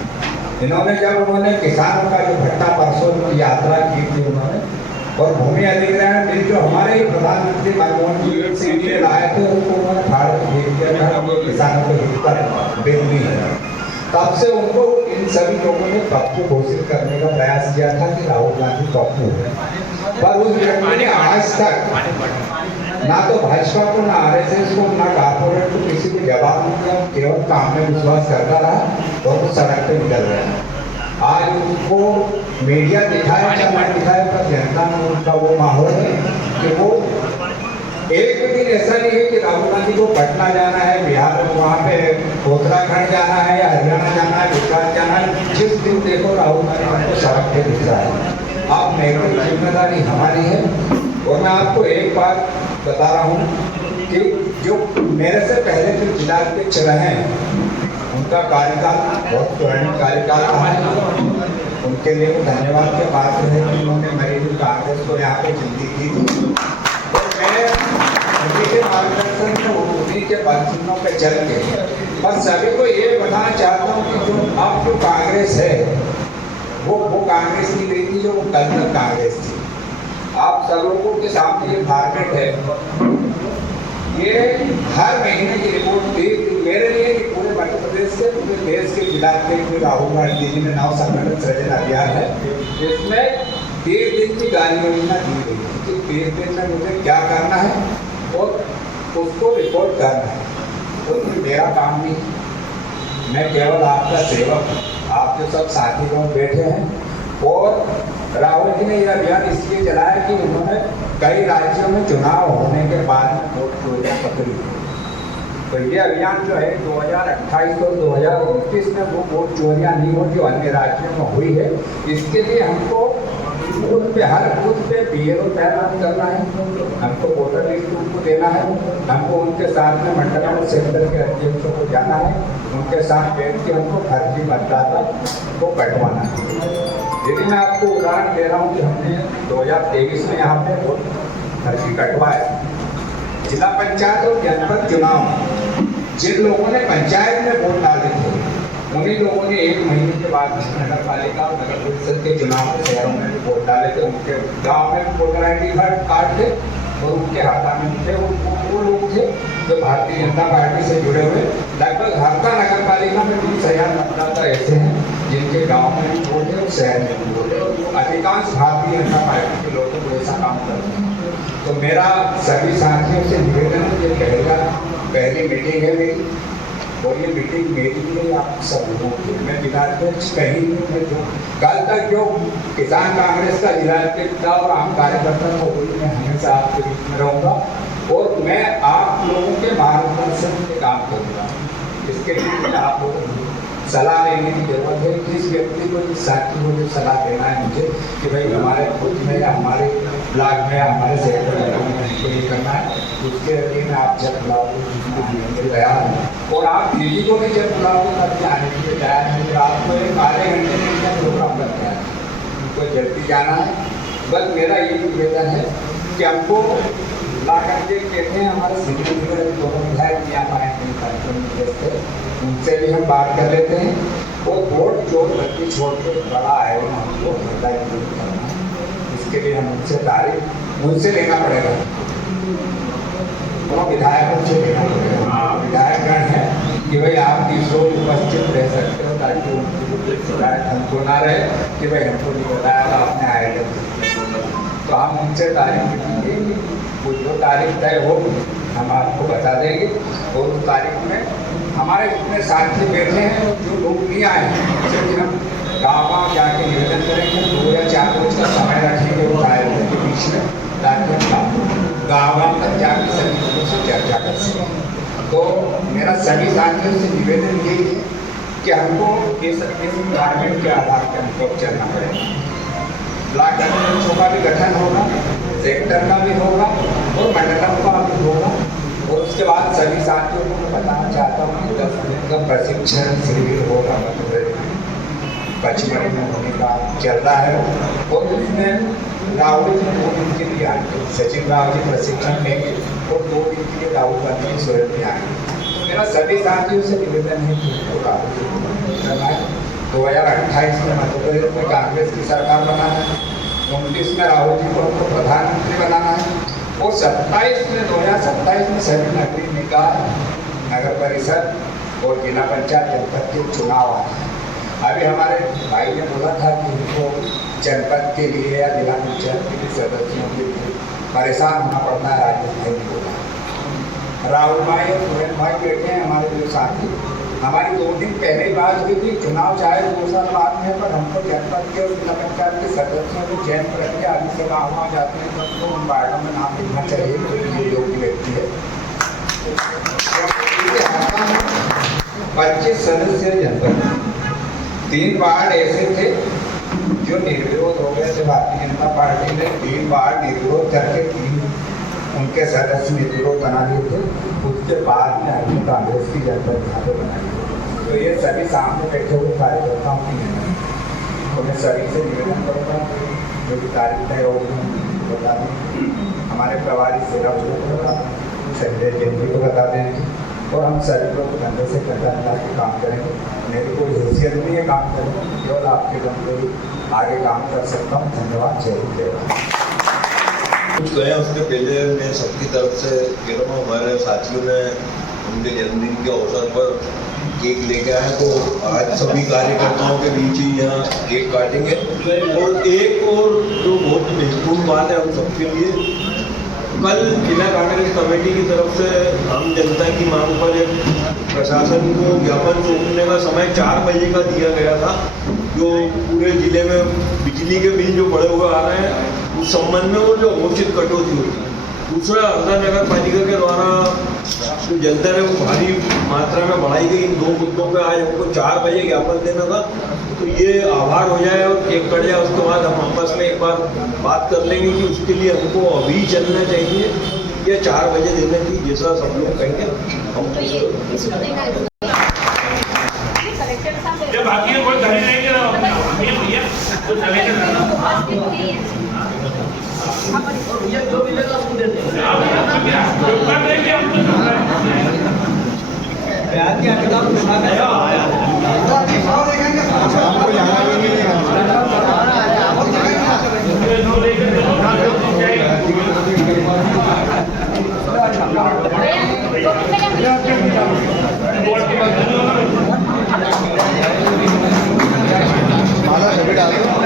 इन्होंने जब उन्होंने किसानों का जो भट्टा परसों की यात्रा की थी उन्होंने, और भूमि अधिग्रहण बिल जो हमारे प्रधानमंत्री मनमोहन सिंह जी लाए थे उनको उन्होंने फाड़ फेंक दिया था, किसानों के हित पर बिल नहीं है। तब से उनको इन सभी लोगों ने पप्पू घोषित करने का प्रयास किया था कि राहुल गांधी पप्पू है, पर उस व्यक्ति ने आज तक ना तो भाजपा को, ना आरएसएस को, ना कारपोरेट को किसी को जवाब नहीं दिया, केवल काम में विश्वास करता रहा और वो सड़क पे निकल गया। आज उसको मीडिया दिखाया या न दिखाया, पर जनता में उनका वो माहौल है कि वो एक दिन ऐसा नहीं है कि राहुल गांधी को पटना जाना है, बिहार में वहाँ पे उत्तराखंड जाना है या हरियाणा जाना है, गुजरात जाना है, जिस दिन देखो राहुल गांधी को सड़क पे दिख रहा है। अब मेरी जिम्मेदारी हमारी है, और मैं आपको एक बात बता रहा हूँ कि जो मेरे से पहले जो जिलाध्यक्ष रहे हैं उनका कार्यकाल बहुत पुरानी कार्यकाल रहा है, उनके लिए धन्यवाद के पात्र है कि उन्होंने मेरी कांग्रेस को यहाँ पे जिंदगी की थी। उन्हीं के मार्गदर्शन में, उन्हीं के पक्षों पे चल के, और सभी को ये बताना चाहता हूँ कि जो अब जो कांग्रेस है वो कांग्रेस नहीं रही थी जो कल तक कांग्रेस थी। आप सब लोगों के सामने ये फॉर्मेट है, ये हर महीने की रिपोर्ट मेरे लिए कि पूरे मध्य प्रदेश से, पूरे देश के जिलाध्यक्ष राहुल गांधी जी ने नव संगठन सृजन अभियान है, इसमें 30 दिन की कार्य योजना दी गई है कि 30 दिन में मुझे क्या करना है और उसको रिपोर्ट करना है। तो मेरा काम नहीं, मैं केवल आपका सेवक हूँ। आप जो सब साथी लोग बैठे हैं, और राहुल जी ने यह अभियान इसलिए चलाया कि उन्होंने कई राज्यों में चुनाव होने के बाद में वोट चोरियाँ पकड़ी। तो ये अभियान जो है 2028 और 2029 में वो वोट चोरियाँ नहीं हो जो अन्य राज्यों में हुई है, इसके लिए हमको हर बूथ पे बीएलओ तैनात करना है, हमको वोटर लिस्ट उनको देना है, हमको उनके साथ में मंडल और सेंटर के अध्यक्षों को जाना है, उनके साथ बैठ के हमको फर्जी मतदाता को कटवाना है। यदि मैं आपको उदाहरण दे रहा हूँ कि हमने 2023 में यहाँ पे वोट फर्जी कटवाया। जिला पंचायत और जनपद चुनाव जिन लोगों ने पंचायत में वोट डाले थे उन्हीं लोगों ने 1 महीने के बाद नगर पालिका और नगर परिषद के चुनाव में शहरों में भी वोट डाले थे। उनके गाँव में वोटर ID कार्ड थे और उनके हाथा में थे वो लोग थे जो भारतीय जनता पार्टी से जुड़े हुए। लगभग हर नगर पालिका में 20,000 मतदाता ऐसे हैं जिनके गांव में भी वोट है और शहर में भी वोट है और अधिकांश भारतीय जनता पार्टी के लोगों को ऐसा काम करते हैं। तो मेरा सभी साथियों से निवेदन है, ये पहली मीटिंग है मेरी और ये मीटिंग मेरी नहीं, आप सब लोगों की। मैं जिलाध्यक्ष कहीं नहीं, मैं जो कल तक जो किसान कांग्रेस का जिलाध्यक्ष था और आम कार्यकर्ता था वही मैं हमेशा आपके बीच में रहूँगा और मैं आप लोगों के मार्गदर्शन से काम करूँगा। इसके लिए आप लोगों को सलाह लेने की जरूरत है। किस व्यक्ति को, जिस साथी को जो सलाह देना है मुझे कि भाई हमारे खुद में या हमारे ब्लॉक में या हमारे सेक्टर में हमको ये करना है, उसके लिए मैं आप जब बुलाओगे आने के लिए तैयार हूँ और आप दीदी को भी जब बुलाओगे तब आने के लिए तैयार हैं। तो आपको एक आधे घंटे में क्या प्रोग्राम करना है, उनको जल्दी जाना है। बस मेरा ये निवेदन है कि हमको ला करके कहते हैं हमारे सिटी दोनों विधायक यहाँ पाए कार्यक्रम में उनसे भी हम बात कर लेते हैं और वोट जो व्यक्ति छोड़ के बड़ा है हमको करना है। इसके लिए हम उनसे तारीफ उनसे लेना पड़ेगा, वो विधायकों से लेना पड़ेगा। विधायकगण है कि भाई आप 30 लोग उपस्थित रह सकते हो ताकि उनकी शिकायत हमको ना रहे कि भाई हमको नहीं बताया था आपने आए। तो हम उनसे तारीफ लेंगे, वो जो तारीख तय हो हम आपको बता देंगे और उस तारीख में हमारे जितने साथी बैठे हैं जो लोग नहीं आए उनसे भी हम गाँव जाके निवेदन करेंगे। 2 या 4 रोज का समय रखेंगे उस आयोजन के बीच में ताकि हम गाँव तक जाकर सभी लोगों से चर्चा कर सकें। तो मेरा सभी साथियों से निवेदन यही है कि हमको इस एनवायरमेंट के आधार पर हमको चलना पड़ेगा। ब्लॉक अध्यक्षों का भी गठन होगा, सेक्टर का भी होगा और मंडलम का भी होगा और उसके बाद सभी साथियों को मैं बताना चाहता हूँ कि 10 दिन का प्रशिक्षण शिविर होगा पचमढ़ी में होने का चल रहा है और उसमें राहुल जी 2 दिन के लिए आएंगे, सचिन राव जी प्रशिक्षण लेंगे और 2 दिन के लिए राहुल गांधी स्वयं भी आएंगे। मेरा सभी साथियों से निवेदन है कि उनको राहुल जी को करना है। 2028 में मध्य प्रदेश में कांग्रेस की सरकार बनाना है, 29 में राहुल जी को हमको प्रधानमंत्री बनाना है और 2027 में सभी नगरीय निकाय, नगर परिषद और जिला पंचायत जनपद के चुनाव आए हैं। अभी हमारे भाई ने बोला था कि उनको जनपद के लिए या जिला पंचायत के लिए सदस्यों के लिए परेशान होना पड़ता है। राजेश भाई ने बोला, राहुल भाई और सुरेन भाई बैठे हैं हमारे जो साथी। हमारी 2 दिन पहले ही बात हुई थी, चुनाव चाहे 2 साल बाद में, पर हमको जनपद के और जिला पंचायत के सदस्यों को चयन करके आगे से गाँव जाते हैं तब तो उन वार्डों में नाम लिखना चाहिए क्योंकि ये योग्य व्यक्ति है। 25 सदस्य जनपद, 3 वार्ड ऐसे थे जो निर्विरोध हो गए थे। भारतीय जनता पार्टी ने 3 वार्ड निर्विरोध करके 3 उनके सदस्य निर्विरोध बना दिए थे। उसके बाद में अभी कांग्रेस की जनपद यहाँ पे बनाई। तो ये सभी सामने बैठे हुए कार्यकर्ताओं की मेहनत। तो मैं सभी से निवेदन करूँगा जो भी तारीख तय होगी बता दें, हमारे प्रभारी सेवा को बता दें, संजय जैन जी को बता दें और हम सभी लोग धंधे से कंधा मिला के काम करेंगे। मेरी कोई हैसियत नहीं है काम करने, केवल आपके दम पे आगे काम कर सकता हूँ। धन्यवाद। जय हिंद, जय भारत। कुछ कहें उसके पहले मैं सबकी तरफ से कह रहा हूँ, हमारे साथियों ने उनके जन्मदिन के अवसर पर केक लेके आए, तो आज सभी कार्यकर्ताओं के बीच ही यहाँ केक काटेंगे। और एक और जो बहुत महत्वपूर्ण बात है हम सबके लिए, कल जिला कांग्रेस कमेटी की तरफ से आम जनता की मांग पर एक प्रशासन को ज्ञापन सौंपने का समय 4 बजे का दिया गया था। जो पूरे जिले में बिजली के बिल जो बढ़े हुए आ रहे हैं उस संबंध में वो जो घोषित कटौती हुई। दूसरा, हरदा नगर पालिका के द्वारा जो जनता ने वो भारी मात्रा में बढ़ाई गई इन 2 मुद्दों पे आज हमको 4 बजे ज्ञापन देना था। तो ये आभार हो जाए और केक कट जाए, उसके बाद हम आपस में एक बार बात कर लेंगे कि उसके लिए हमको अभी चलना चाहिए या 4 बजे देना चाहिए, जैसा सब लोग कहेंगे हम प्यार की डाल दो।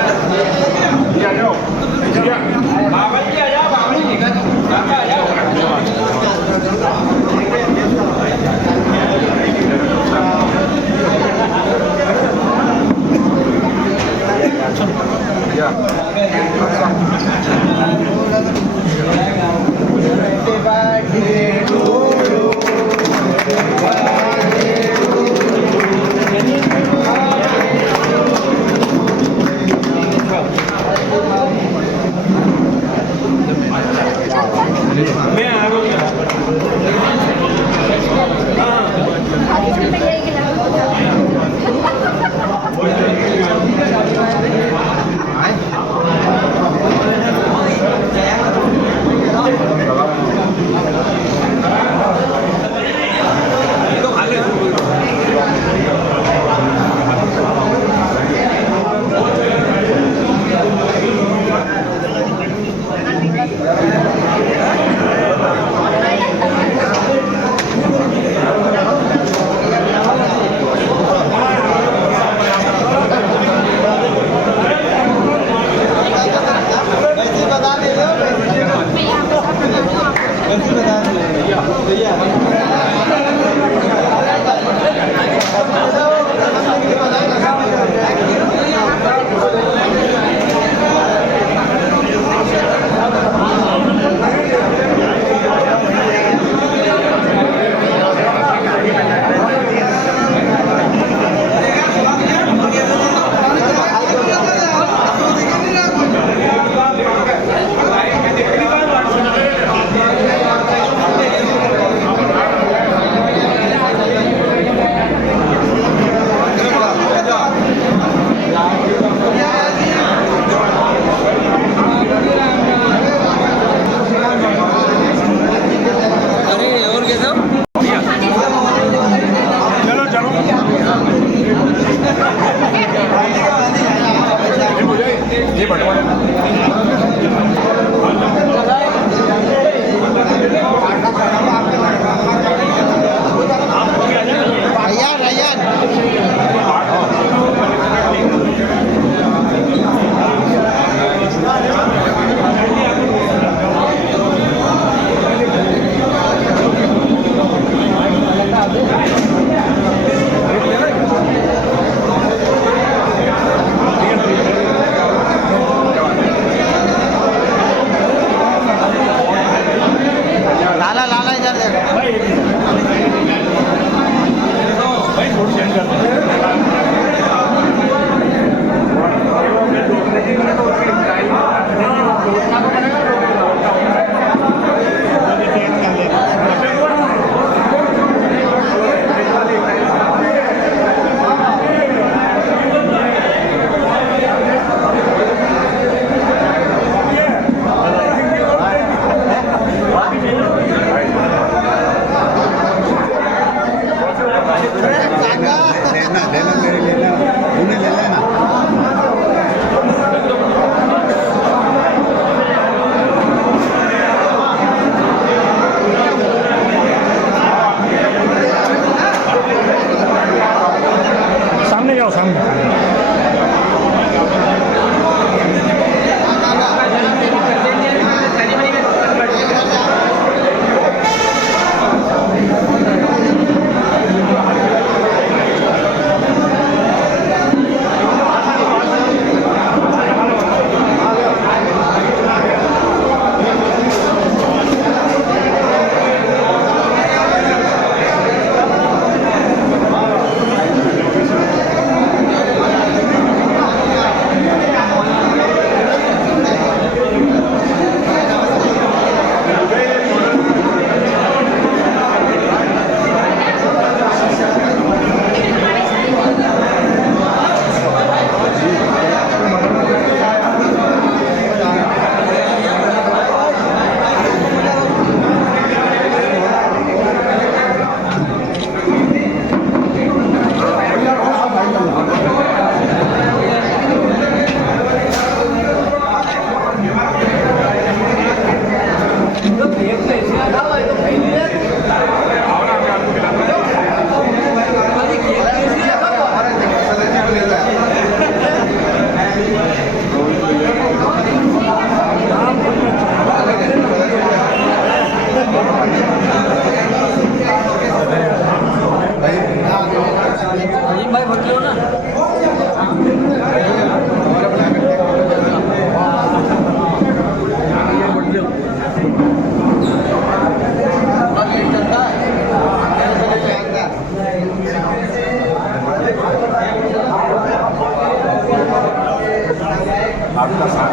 आपका साथ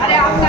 अरे आपका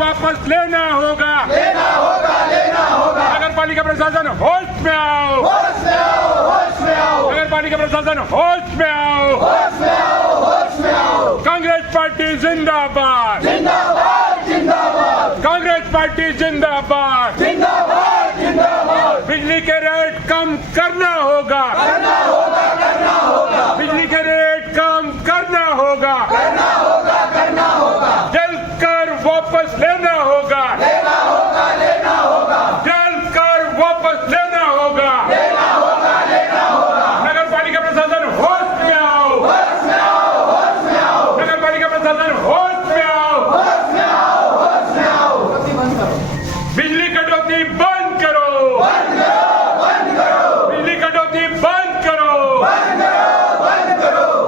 वापस लेना होगा। नगर पालिका प्रशासन होश में आओ, नगर पालिका प्रशासन होश में आओ। कांग्रेस पार्टी जिंदाबाद, कांग्रेस पार्टी जिंदाबाद। बिजली के रेट कम करना होगा, बिजली के रेट कम करना होगा, जलकर वापस लेना होगा, जलकर वापस लेना होगा। नगर पालिका प्रशासन होश में आओ, नगर पालिका प्रशासन होश में आओ। बिजली कटौती बंद करो, बिजली कटौती बंद करो।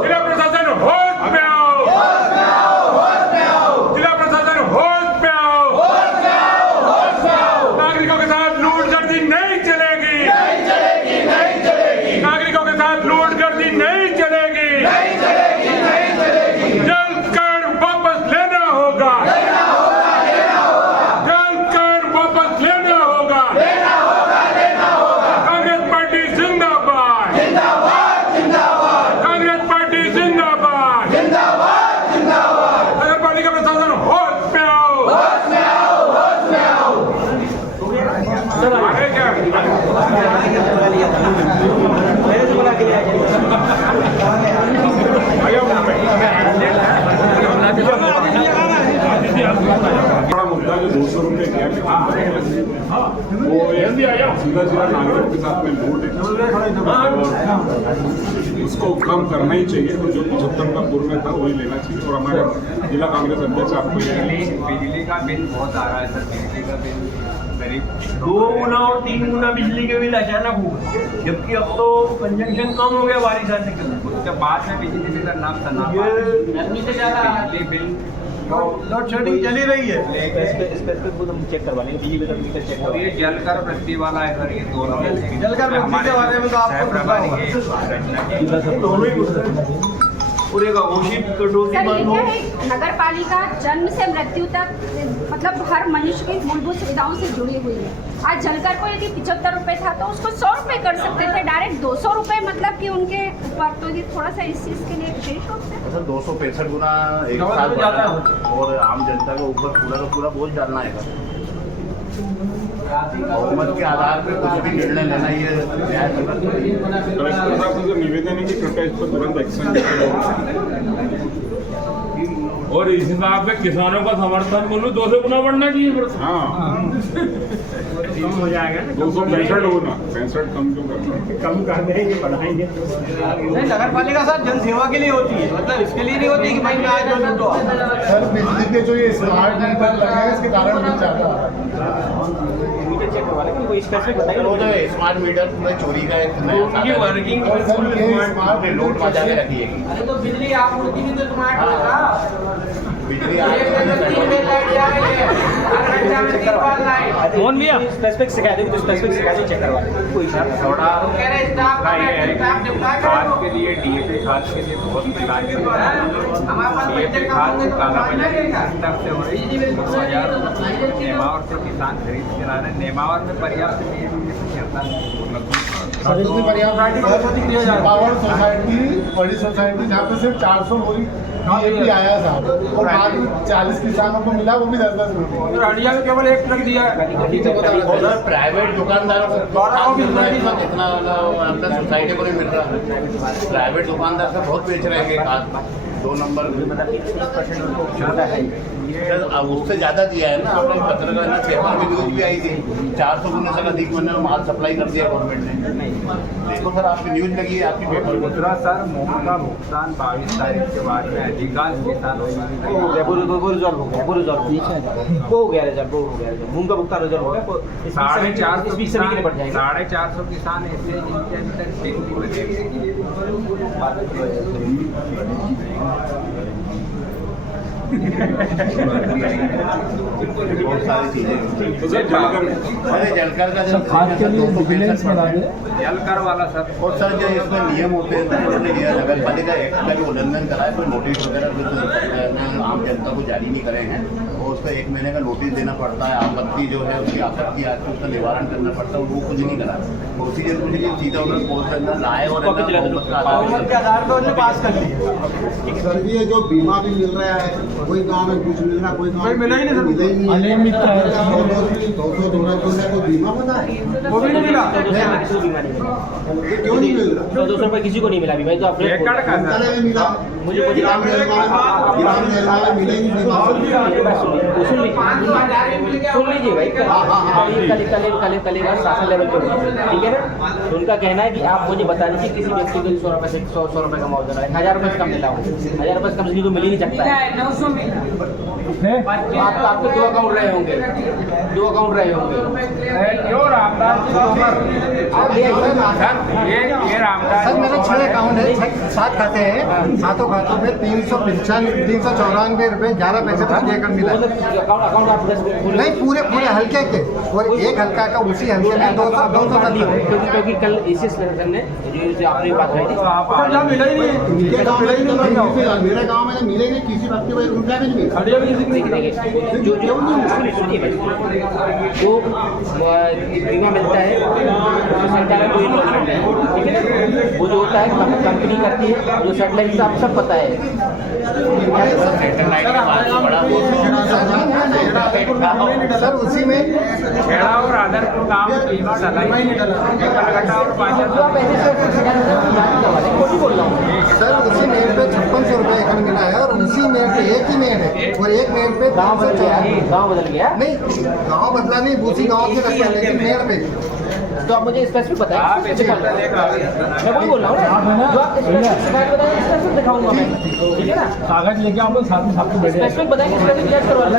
जिला प्रशासन होश में आओ, जिला प्रशासन होश में आओ। नागरिकों के साथ लूटगर्दी नहीं चलेगी, नागरिकों के साथ लूटगर्दी नहीं चलेगी। जलकर वापस लेना होगा, जलकर वापस लेना होगा। कांग्रेस पार्टी जिंदाबाद, कांग्रेस पार्टी जिंदाबाद। नगर पालिका प्रशासन होश में आओ। आगे क्या बड़ा मुद्दा जो 200 रुपये क्या वो सीधा सीधा नागरिकों के साथ में लूट है, उसको कम करना ही चाहिए। और जो 75 का पूर्व में था वही लेना चाहिए। और हमारे जिला कांग्रेस अध्यक्ष आपको बिजली का बिल बहुत आ रहा है सर, बिजली का बिल करीब 2 गुना और 3 गुना बिजली के बिल अचानक हुआ, जबकि अब तो कंजम्पशन कम हो गया बारिश आने के बाद। उसके बाद में बिजली बिल का नाम था गर्मी से ज्यादा बिजली बिल लोड शेडिंग चली रही है। चेक करवा लेंगे, बिजली बिल मीटर चेक और ये जलकर वृद्धि वाला है सर, ये दोनों जलकर वृद्धि के बारे में तो आपको प्रभारी दोनों ही और एक अघोषित कटौती सर, ये मानो। क्या है, नगर पालिका जन्म से मृत्यु तक मतलब हर मनुष्य की मूलभूत सुविधाओं से जुड़ी हुई है। आज जलकर को यदि 75 रुपए था तो उसको 100 रुपए कर सकते थे, डायरेक्ट 200 रुपए मतलब कि उनके ऊपर। तो ये थोड़ा सा इस चीज के लिए विशेष रूप से 265 गुना एक साथ बढ़ा और आम जनता के ऊपर पूरा का पूरा बोझ डालना है। बहुमत के आधार पर कुछ भी निर्णय लेना ये कलेक्टर साहब से जो निवेदन है कि कृपया इस पर तुरंत एक्शन और इस हिसाब से किसानों का समर्थन बोलूँ 200 गुना बढ़ना चाहिए। हाँ, कम हो जाएगा ना, 265 होना, 65 कम क्यों करना? कम कर देंगे, बढ़ाएंगे। नहीं, नगर पालिका साहब जन सेवा के लिए होती है, मतलब इसके लिए नहीं होती कि भाई मैं आज जो लूटो। सर बिजली के जो ये स्मार्ट मीटर लगे हैं इसके कारण बिल ज्यादा आ रहा है। मीटर चेक करवा लेंगे, कोई स्पेसिफिक बताइए। वो तो स्मार्ट मीटर पूरे चोरी का एक नया उनकी वर्किंग और सर ये स्मार्ट लोड मचा के रखिएगी। अरे तो बिजली आपूर्ति भी तो स्मार्ट होगा। मोहन भैया स्पेसिफिक शिकायत है तो स्पेसिफिक शिकायत चेक करवा लें कोई थोड़ा खाद के लिए डीएपी खाद के लिए बहुत मिलान डीएपी खाद काला बाजारी स्तर से हो रही है। 2000 नेमावर से किसान खरीद के ला रहे हैं। नेमावर में पर्याप्त पावर सोसाइटी बड़ी सोसाइटी जहाँ पे सिर्फ 400 बोरी डीएपी आया था और बाद में 40 किसानों को मिला, वो भी 10-10 रुपये। राडिया में केवल एक ट्रक दिया है। प्राइवेट दुकानदारों को इतना अपना सोसाइटी को नहीं मिल रहा है। प्राइवेट दुकानदार से बहुत बेच रहे हैं खाद 2 नंबर अब उससे ज़्यादा दिया है ना आपने। पत्रकार में पेपर में न्यूज भी आई थी 400 गुना से अधिक मैंने माल सप्लाई कर दिया गवर्नमेंट ने। देखो सर आपकी न्यूज लगी है आपकी पेपर दूसरा सर मूंग का भुगतान 22 तारीख के बाद में अधिकांश किसानों वो हो गया रिजल्ट मूंग का भुगतान रिजल्ट हो गया 450 किसान ऐसे जिनके अंदर खेती बचे बहुत सारी चीजें जलकर का खाद के लिए विजिलेंस बना दे जलकर वाला सर और सर जो इसमें नियम होते हैं नगर पालिका एक्ट का भी उल्लंघन कराए कोई नोटिस वगैरह आम जनता को जारी नहीं करे हैं और उसका 1 महीने का नोटिस देना पड़ता है। आपत्ति जो है उसकी आपत्ति आती है उसका निवारण करना पड़ता है, वो कुछ नहीं करा। प्रोसीजर कुछ नहीं, सीधा उधर पोस्ट करना लाए और पास कर लिया। सर ये जो बीमा भी मिल रहा है कोई गाँव में कुछ मिल रहा है, कोई गाँव में मिला ही नहीं, मिला ही नहीं। 200 कोई बीमा बना है वो भी नहीं मिला। क्यों नहीं मिल रहा? 200 रुपये किसी को नहीं मिला अभी भाई तो आपने एकड़ का मिला मुझे ग्राम में मिले ही बीमा सुन लीजिए भाई कल शासन लेवल पे ठीक है ना। तो उनका कहना है कि आप मुझे बता दीजिए किसी व्यक्ति को 100 रुपये से 100 रुपये का मुआवजा है 1000 रुपये से कम मिला हूँ 1000 रुपये से कम किसी को मिल ही नहीं सकता है। आपके 2 अकाउंट रहे होंगे सर मेरे 6 अकाउंट है 7 खाते हैं 7 खातों में 394 रुपये 11 पैसे प्रति एकड़ मिला। अकाउंट आप नहीं पूरे हल्के के और एक हल्का का उसी हल्के में 200 क्योंकि कल इसी सिलेक्शन ने जो आपने बात कही थी मिला ही नहीं। मेरे गाँव में मिले नहीं किसी व्यक्ति को 1 रुपया भी नहीं मिला। जो बीमा मिलता है सरकार को इन्वेस्टमेंट है ठीक है ना। वो जो होता है कंपनी करती है जो सेटेलाइट आप सब पता है सर उसी में खेड़ा और आदर को काम बीमा कलकत्ता और सर उसी मेड़ पे 5600 रुपये एकड़ मिला है और उसी मेड़ पे एक ही मेड़ है और एक मेड़ पे गाँव बदल गया नहीं गाँव बदला नहीं उसी गाँव के रखा लेकिन मेड़ पे तो आप मुझे स्पेसिफिक बताएं मैं वही बोल रहा हूँ जो आप स्पेसिफिक दिखाऊंगा मैं ठीक है ना। कागज लेके आओ साथ में सबको स्पेसिफिक बताएंगे स्पेसिफिक क्लियर करवा लेंगे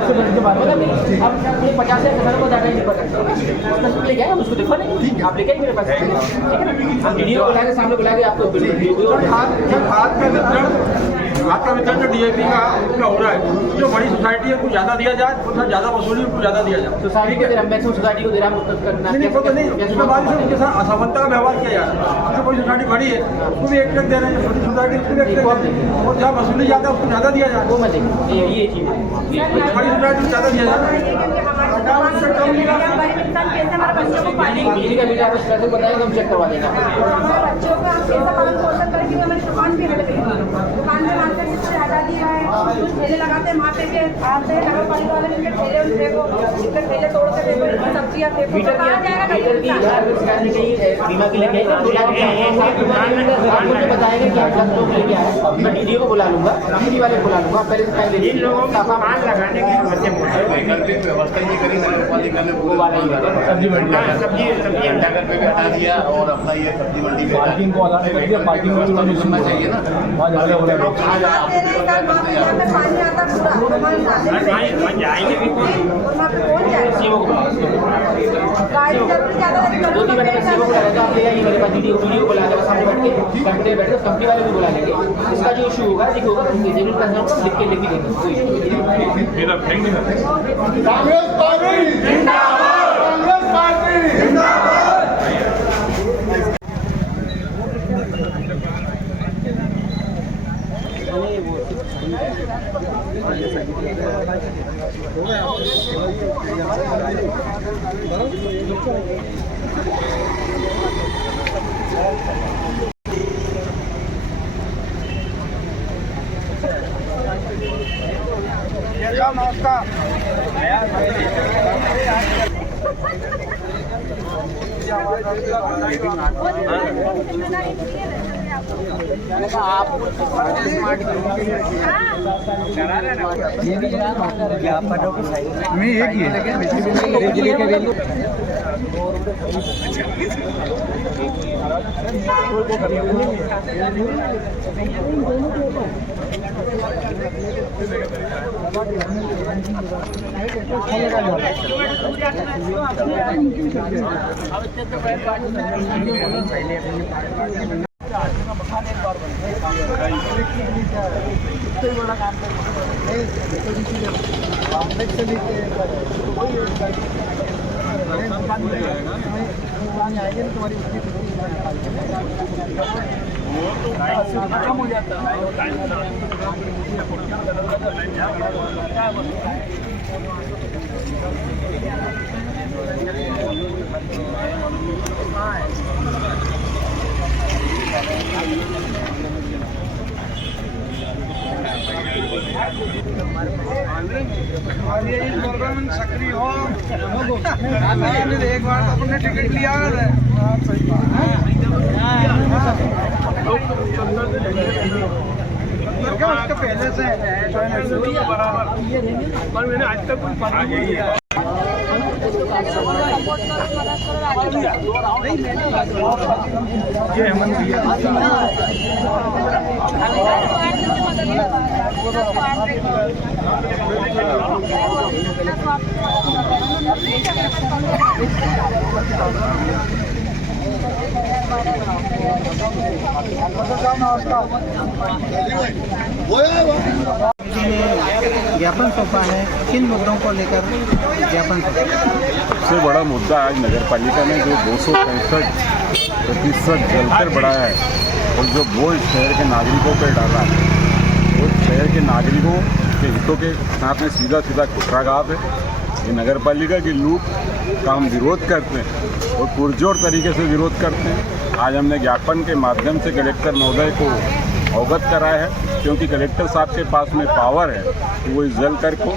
अब अपने 50 से 1000 को जाकर नहीं पकड़ स्पेसिफिक लेके आए हम उसको दिखा देंगे आप लेके मेरे पास ठीक है ना। हम वीडियो बुला के सामने बुला के आपको खाद का वितरण जो डीएपी का उसमें हो रहा है जो बड़ी सोसाइटी है कुछ ज़्यादा दिया जाए उसमें ज़्यादा वसूली उसको ज़्यादा दिया जाए सोसाइटी को दे रहा मैक्सिमम सोसाइटी को दे रहा नहीं उसके बाद उनके साथ असमानता का व्यवहार किया जा रहा है। जो बड़ी सोसाइटी बड़ी है उसको भी 1 ट्रक दे रहे हैं, छोटी सोसाइटी उसको भी 1 ट्रक दे रहे हैं और जहाँ वसूली ज़्यादा है उसको ज़्यादा दिया जाए। वो मैं देखिए ये चीज़ बड़ी सोसाइटी को ज़्यादा दिया जाए। बिजली का बिल आप स्पेसिफिक बताएंगे हम चेक करवा देंगे बच्चों का ऐसा पालन पोषण करके हमारी दुकान भी हट गई। दुकान में मार्केट से हटा दिया है, कुछ ठेले लगाते हैं वहाँ पे के आते हैं नगर पालिका वाले इनके ठेले उनके को इनके ठेले तोड़ के देखो इनकी सब्जियाँ देखो कहाँ जाएगा बीमा के लेके मुझे बताएंगे कि आप 10 लोग लेके आए मैं डीडी को बुला लूंगा डीडी वाले बुला लूंगा पहले इन लोगों को सामान लगाने की वैकल्पिक व्यवस्था नहीं करी नगर पालिका ने सब्जी मंडी घंटाघर पे भी हटा दिया और अपना ये सब्जी मंडी पार्किंग को अलग कर दिया। पार्किंग को सुनना चाहिए ना। में पानी आता पूरा हमारे नाले में, और वहाँ पे कौन जाएगा? गाड़ी जब भी ज़्यादा दो तीन घंटे सेवा बुला लेगा, आप ले आइए मेरे पास, वीडियो बुला लेगा, सामने बैठ के कंपनी बैठे कंपनी वाले भी बुला लेंगे। इसका जो इशू होगा ठीक होगा, जमीन का लिख के देंगे, कोई कांग्रेस पार्टी जिंदाबाद, कांग्रेस पार्टी जिंदाबाद। नमस्कार। मैं एक ही बिजली के बिल खत्म हो जाता है। सक्रिय हो एक बार तो अपने टिकट लिया उसके पहले से पर मैंने आज तक कुछ पता नहीं है। ये हेमंत ज्ञापन सौंपा है, किन मुद्दों को लेकर ज्ञापन सौंपा? सबसे बड़ा मुद्दा आज नगर पालिका ने जो 265% जलकर बढ़ाया है और जो बोझ शहर के नागरिकों पर डाला है, वो शहर के नागरिकों के हितों के साथ में सीधा सीधा कुठाराघात है। ये नगर पालिका की लूट का हम विरोध करते हैं और पुरजोर तरीके से विरोध करते हैं। आज हमने ज्ञापन के माध्यम से कलेक्टर महोदय को अवगत कराया है, क्योंकि कलेक्टर साहब के पास में पावर है कि वो इस जल कर को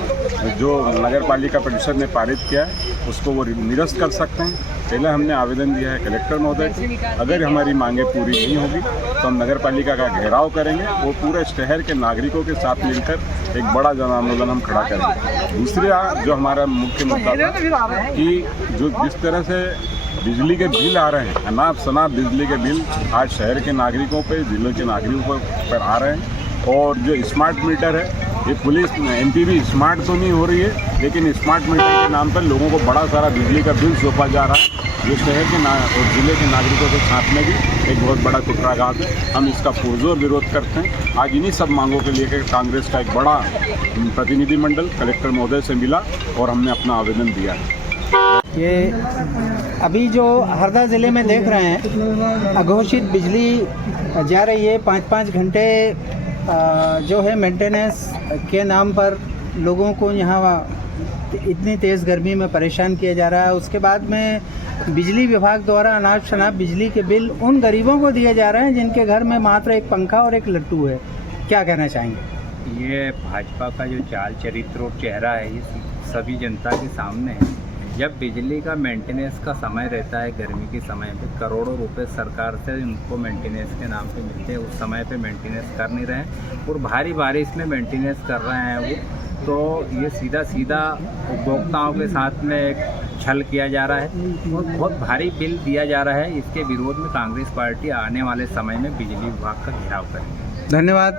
जो नगर पालिका परिषद ने पारित किया है उसको वो निरस्त कर सकते हैं। पहले हमने आवेदन दिया है कलेक्टर महोदय को, अगर हमारी मांगें पूरी नहीं होगी तो हम नगर पालिका का घेराव करेंगे। वो पूरे शहर के नागरिकों के साथ मिलकर एक बड़ा जन आंदोलन हम खड़ा करेंगे। दूसरा जो हमारा मुख्य मुद्दा था कि जो जिस तरह से बिजली के बिल आ रहे हैं, अनाप शनाप बिजली के बिल आज शहर के नागरिकों पे, जिले के नागरिकों पर आ रहे हैं। और जो स्मार्ट मीटर है, ये पुलिस एमपीबी स्मार्ट तो नहीं हो रही है, लेकिन स्मार्ट मीटर के नाम पर लोगों को बड़ा सारा बिजली का बिल सौंपा जा रहा है। ये शहर के और जिले के नागरिकों के साथ में भी एक बहुत बड़ा कुठाराघात है। हम इसका पुरजोर विरोध करते हैं। आज इन्हीं सब मांगों के लिए कांग्रेस का एक बड़ा प्रतिनिधिमंडल कलेक्टर महोदय से मिला और हमने अपना आवेदन दिया है। ये अभी जो हरदा ज़िले में देख रहे हैं, अघोषित बिजली जा रही है 5-5 घंटे जो है मेंटेनेंस के नाम पर लोगों को यहाँ इतनी तेज़ गर्मी में परेशान किया जा रहा है। उसके बाद में बिजली विभाग द्वारा अनाप शनाप बिजली के बिल उन गरीबों को दिए जा रहे हैं जिनके घर में मात्र एक पंखा और एक लट्टू है। क्या कहना चाहेंगे? ये भाजपा का जो चाल चरित्र और चेहरा है, ये सभी जनता के सामने है। जब बिजली का मेंटेनेंस का समय रहता है गर्मी के समय पे, करोड़ों रुपए सरकार से उनको मेंटेनेंस के नाम पे मिलते हैं, उस समय पे मेंटेनेंस कर नहीं रहे हैं और भारी बारिश में मेंटेनेंस कर रहे हैं वो, तो ये सीधा सीधा उपभोक्ताओं के साथ में एक छल किया जा रहा है और बहुत भारी बिल दिया जा रहा है। इसके विरोध में कांग्रेस पार्टी आने वाले समय में बिजली विभाग का घेराव करेगी। धन्यवाद।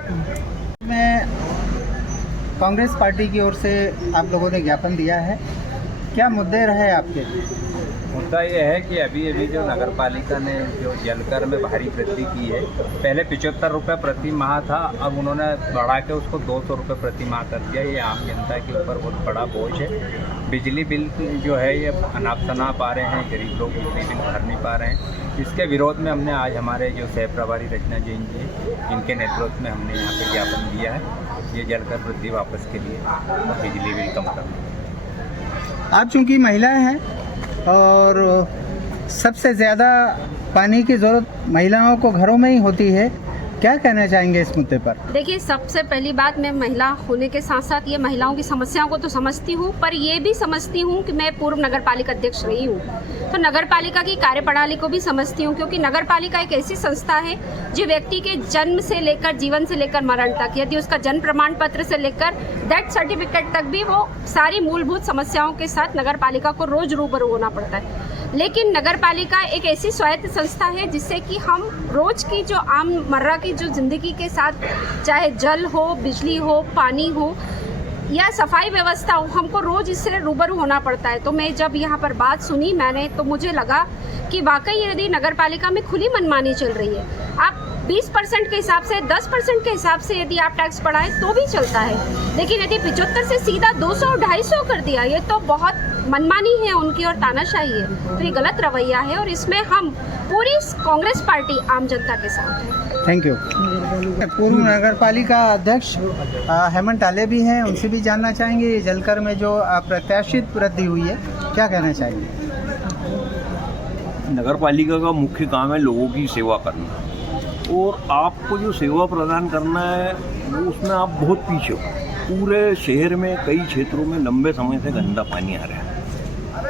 मैं कांग्रेस पार्टी की ओर से आप लोगों ने ज्ञापन दिया है, क्या मुद्दे रहे आपके? मुद्दा ये है कि अभी जो नगर पालिका ने जो जलकर में भारी वृद्धि की है, पहले 75 रुपये प्रति माह था, अब उन्होंने बढ़ा के उसको 200 रुपये प्रति माह कर दिया। ये आम जनता के ऊपर बहुत बड़ा बोझ है। बिजली बिल जो है ये अनाप शनाप आ रहे हैं, गरीब लोग बिजली बिल भर नहीं पा रहे हैं। इसके विरोध में हमने आज हमारे जो सह प्रभारी रचना जैन जी, इनके नेतृत्व में हमने यहाँ पे ज्ञापन दिया है, ये जलकर वृद्धि वापस के लिए और बिजली बिल कम करना। आप चूँकि महिलाएं हैं और सबसे ज़्यादा पानी की ज़रूरत महिलाओं को घरों में ही होती है, क्या कहना चाहेंगे इस मुद्दे पर? देखिए, सबसे पहली बात, मैं महिला होने के साथ साथ ये महिलाओं की समस्याओं को तो समझती हूँ, पर ये भी समझती हूँ कि मैं पूर्व नगर पालिका अध्यक्ष रही हूँ, तो नगर पालिका की कार्यप्रणाली को भी समझती हूँ, क्योंकि नगर पालिका एक ऐसी संस्था है जो व्यक्ति के जन्म से लेकर जीवन से लेकर मरण तक, यदि उसका जन्म प्रमाण पत्र से लेकर डेथ सर्टिफिकेट तक भी वो सारी मूलभूत समस्याओं के साथ नगर पालिका को रोज रूबरू होना पड़ता है। लेकिन नगर पालिका एक ऐसी स्वायत्त संस्था है जिससे कि हम रोज की जो आम मर्रा की जो जिंदगी के साथ, चाहे जल हो, बिजली हो, पानी हो या सफाई व्यवस्था हो, हमको रोज इससे रूबरू होना पड़ता है। तो मैं जब यहाँ पर बात सुनी मैंने, तो मुझे लगा कि वाकई यदि नगर पालिका में खुली मनमानी चल रही है, आप 20% के हिसाब से, 10% के हिसाब से यदि आप टैक्स बढ़ाएं तो भी चलता है, लेकिन यदि 75 से सीधा 200-250 कर दिया, ये तो बहुत मनमानी है उनकी और तानाशाही है। तो ये गलत रवैया है और इसमें हम पूरी कांग्रेस पार्टी आम जनता के साथ है। Thank you. पूर्व नगर पालिका अध्यक्ष हेमंत आले भी हैं, उनसे भी जानना चाहेंगे ये जलकर में जो अप्रत्याशित वृद्धि हुई है, क्या कहना चाहेंगे? नगर पालिका का मुख्य काम है लोगों की सेवा करना, और आपको जो सेवा प्रदान करना है वो उसमें आप बहुत पीछे हो। पूरे शहर में कई क्षेत्रों में लंबे समय से गंदा पानी आ रहा है।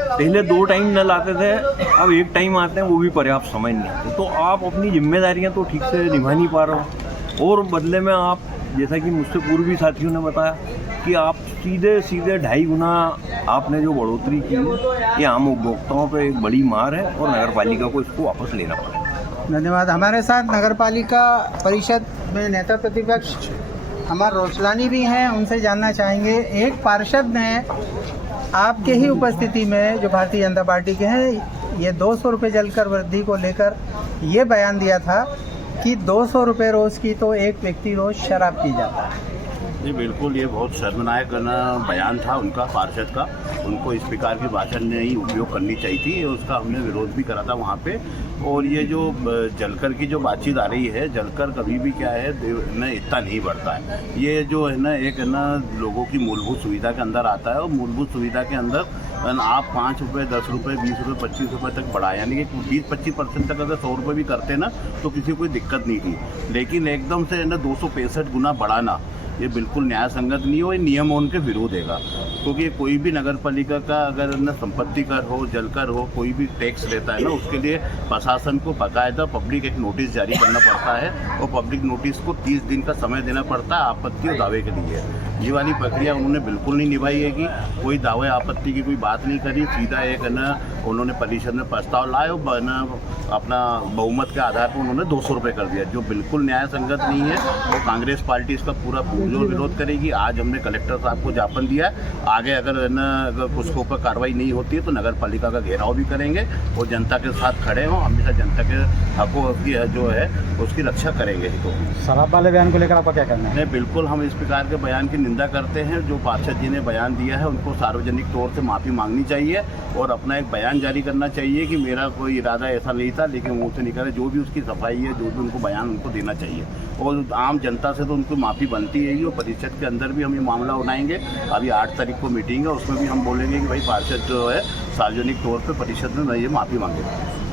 पहले 2 टाइम नल आते थे, अब 1 टाइम आते हैं, वो भी पर्याप्त समय नहीं आते। तो आप अपनी जिम्मेदारियां तो ठीक से निभा नहीं पा रहे हो, और बदले में आप, जैसा कि मुझसे पूर्वी साथियों ने बताया कि आप सीधे 2.5 गुना आपने जो बढ़ोतरी की, ये आम उपभोक्ताओं पर एक बड़ी मार है और नगर पालिका को इसको वापस लेना पड़ेगा। धन्यवाद। हमारे साथ नगर पालिका परिषद में नेता प्रतिपक्ष अमर रोचलानी भी हैं, उनसे जानना चाहेंगे। एक पार्षद ने आपके ही उपस्थिति में, जो भारतीय जनता पार्टी के हैं, ये 200 रुपये जलकर वृद्धि को लेकर ये बयान दिया था कि 200 रुपये रोज़ की तो एक व्यक्ति रोज़ शराब पी जाता है। जी बिल्कुल, ये बहुत शर्मनाक बयान था उनका, पार्षद का। उनको इस प्रकार की भाषा नहीं उपयोग करनी चाहिए थी, उसका हमने विरोध भी करा था वहाँ पे। और ये जो जलकर की जो बातचीत आ रही है, जलकर कभी भी क्या है न इतना नहीं बढ़ता है। ये जो है ना, एक है ना, लोगों की मूलभूत सुविधा के अंदर आता है, और मूलभूत सुविधा के अंदर आप 5 रुपये, 10 रुपये, 20 रुपये, 25 रुपये तक बढ़ाए, यानी कि 20-25% तक अगर 100 रुपये भी करते ना तो किसी को कोई दिक्कत नहीं थी। लेकिन एकदम से ना 265 गुना बढ़ाना, ये बिल्कुल न्याय संगत नहीं हो, ये नियम उनके विरोध है। क्योंकि कोई भी नगर पालिका का अगर न संपत्ति कर हो, जलकर हो, कोई भी टैक्स लेता है ना, उसके लिए प्रशासन को बाकायदा पब्लिक एक नोटिस जारी करना पड़ता है, और पब्लिक नोटिस को 30 दिन का समय देना पड़ता है आपत्ति और दावे के लिए। ये वाली प्रक्रिया उन्होंने बिल्कुल नहीं निभाई है कि कोई दावे आपत्ति की कोई बात नहीं करी, सीधा एक है ना उन्होंने परिषद में प्रस्ताव लाए और न अपना बहुमत के आधार पर उन्होंने 200 रुपये कर दिया, जो बिल्कुल न्याय संगत नहीं है। और कांग्रेस पार्टी इसका पूरा विरोध करेगी। आज हमने कलेक्टर साहब को ज्ञापन दिया, आगे अगर उसके ऊपर कार्रवाई नहीं होती है तो नगर पालिका का घेराव भी करेंगे और जनता के साथ खड़े हों, हमेशा जनता के हकों की जो है उसकी रक्षा करेंगे। तो शराब वाले बयान को लेकर आपका क्या कहना है? नहीं, बिल्कुल हम इस प्रकार के बयान की निंदा करते हैं। जो पार्षद जी ने बयान दिया है उनको सार्वजनिक तौर से माफ़ी मांगनी चाहिए और अपना एक बयान जारी करना चाहिए कि मेरा कोई इरादा ऐसा नहीं था, लेकिन मुँह से निकले जो भी उसकी सफाई है, जो भी उनको बयान उनको देना चाहिए। और आम जनता से तो उनको माफ़ी बनती है, और परिषद के अंदर भी हम ये मामला उठाएंगे। अभी 8 तारीख को मीटिंग है, उसमें भी हम बोलेंगे कि भाई पार्षद जो है सार्वजनिक तौर पे परिषद में ये माफ़ी मांगेगा।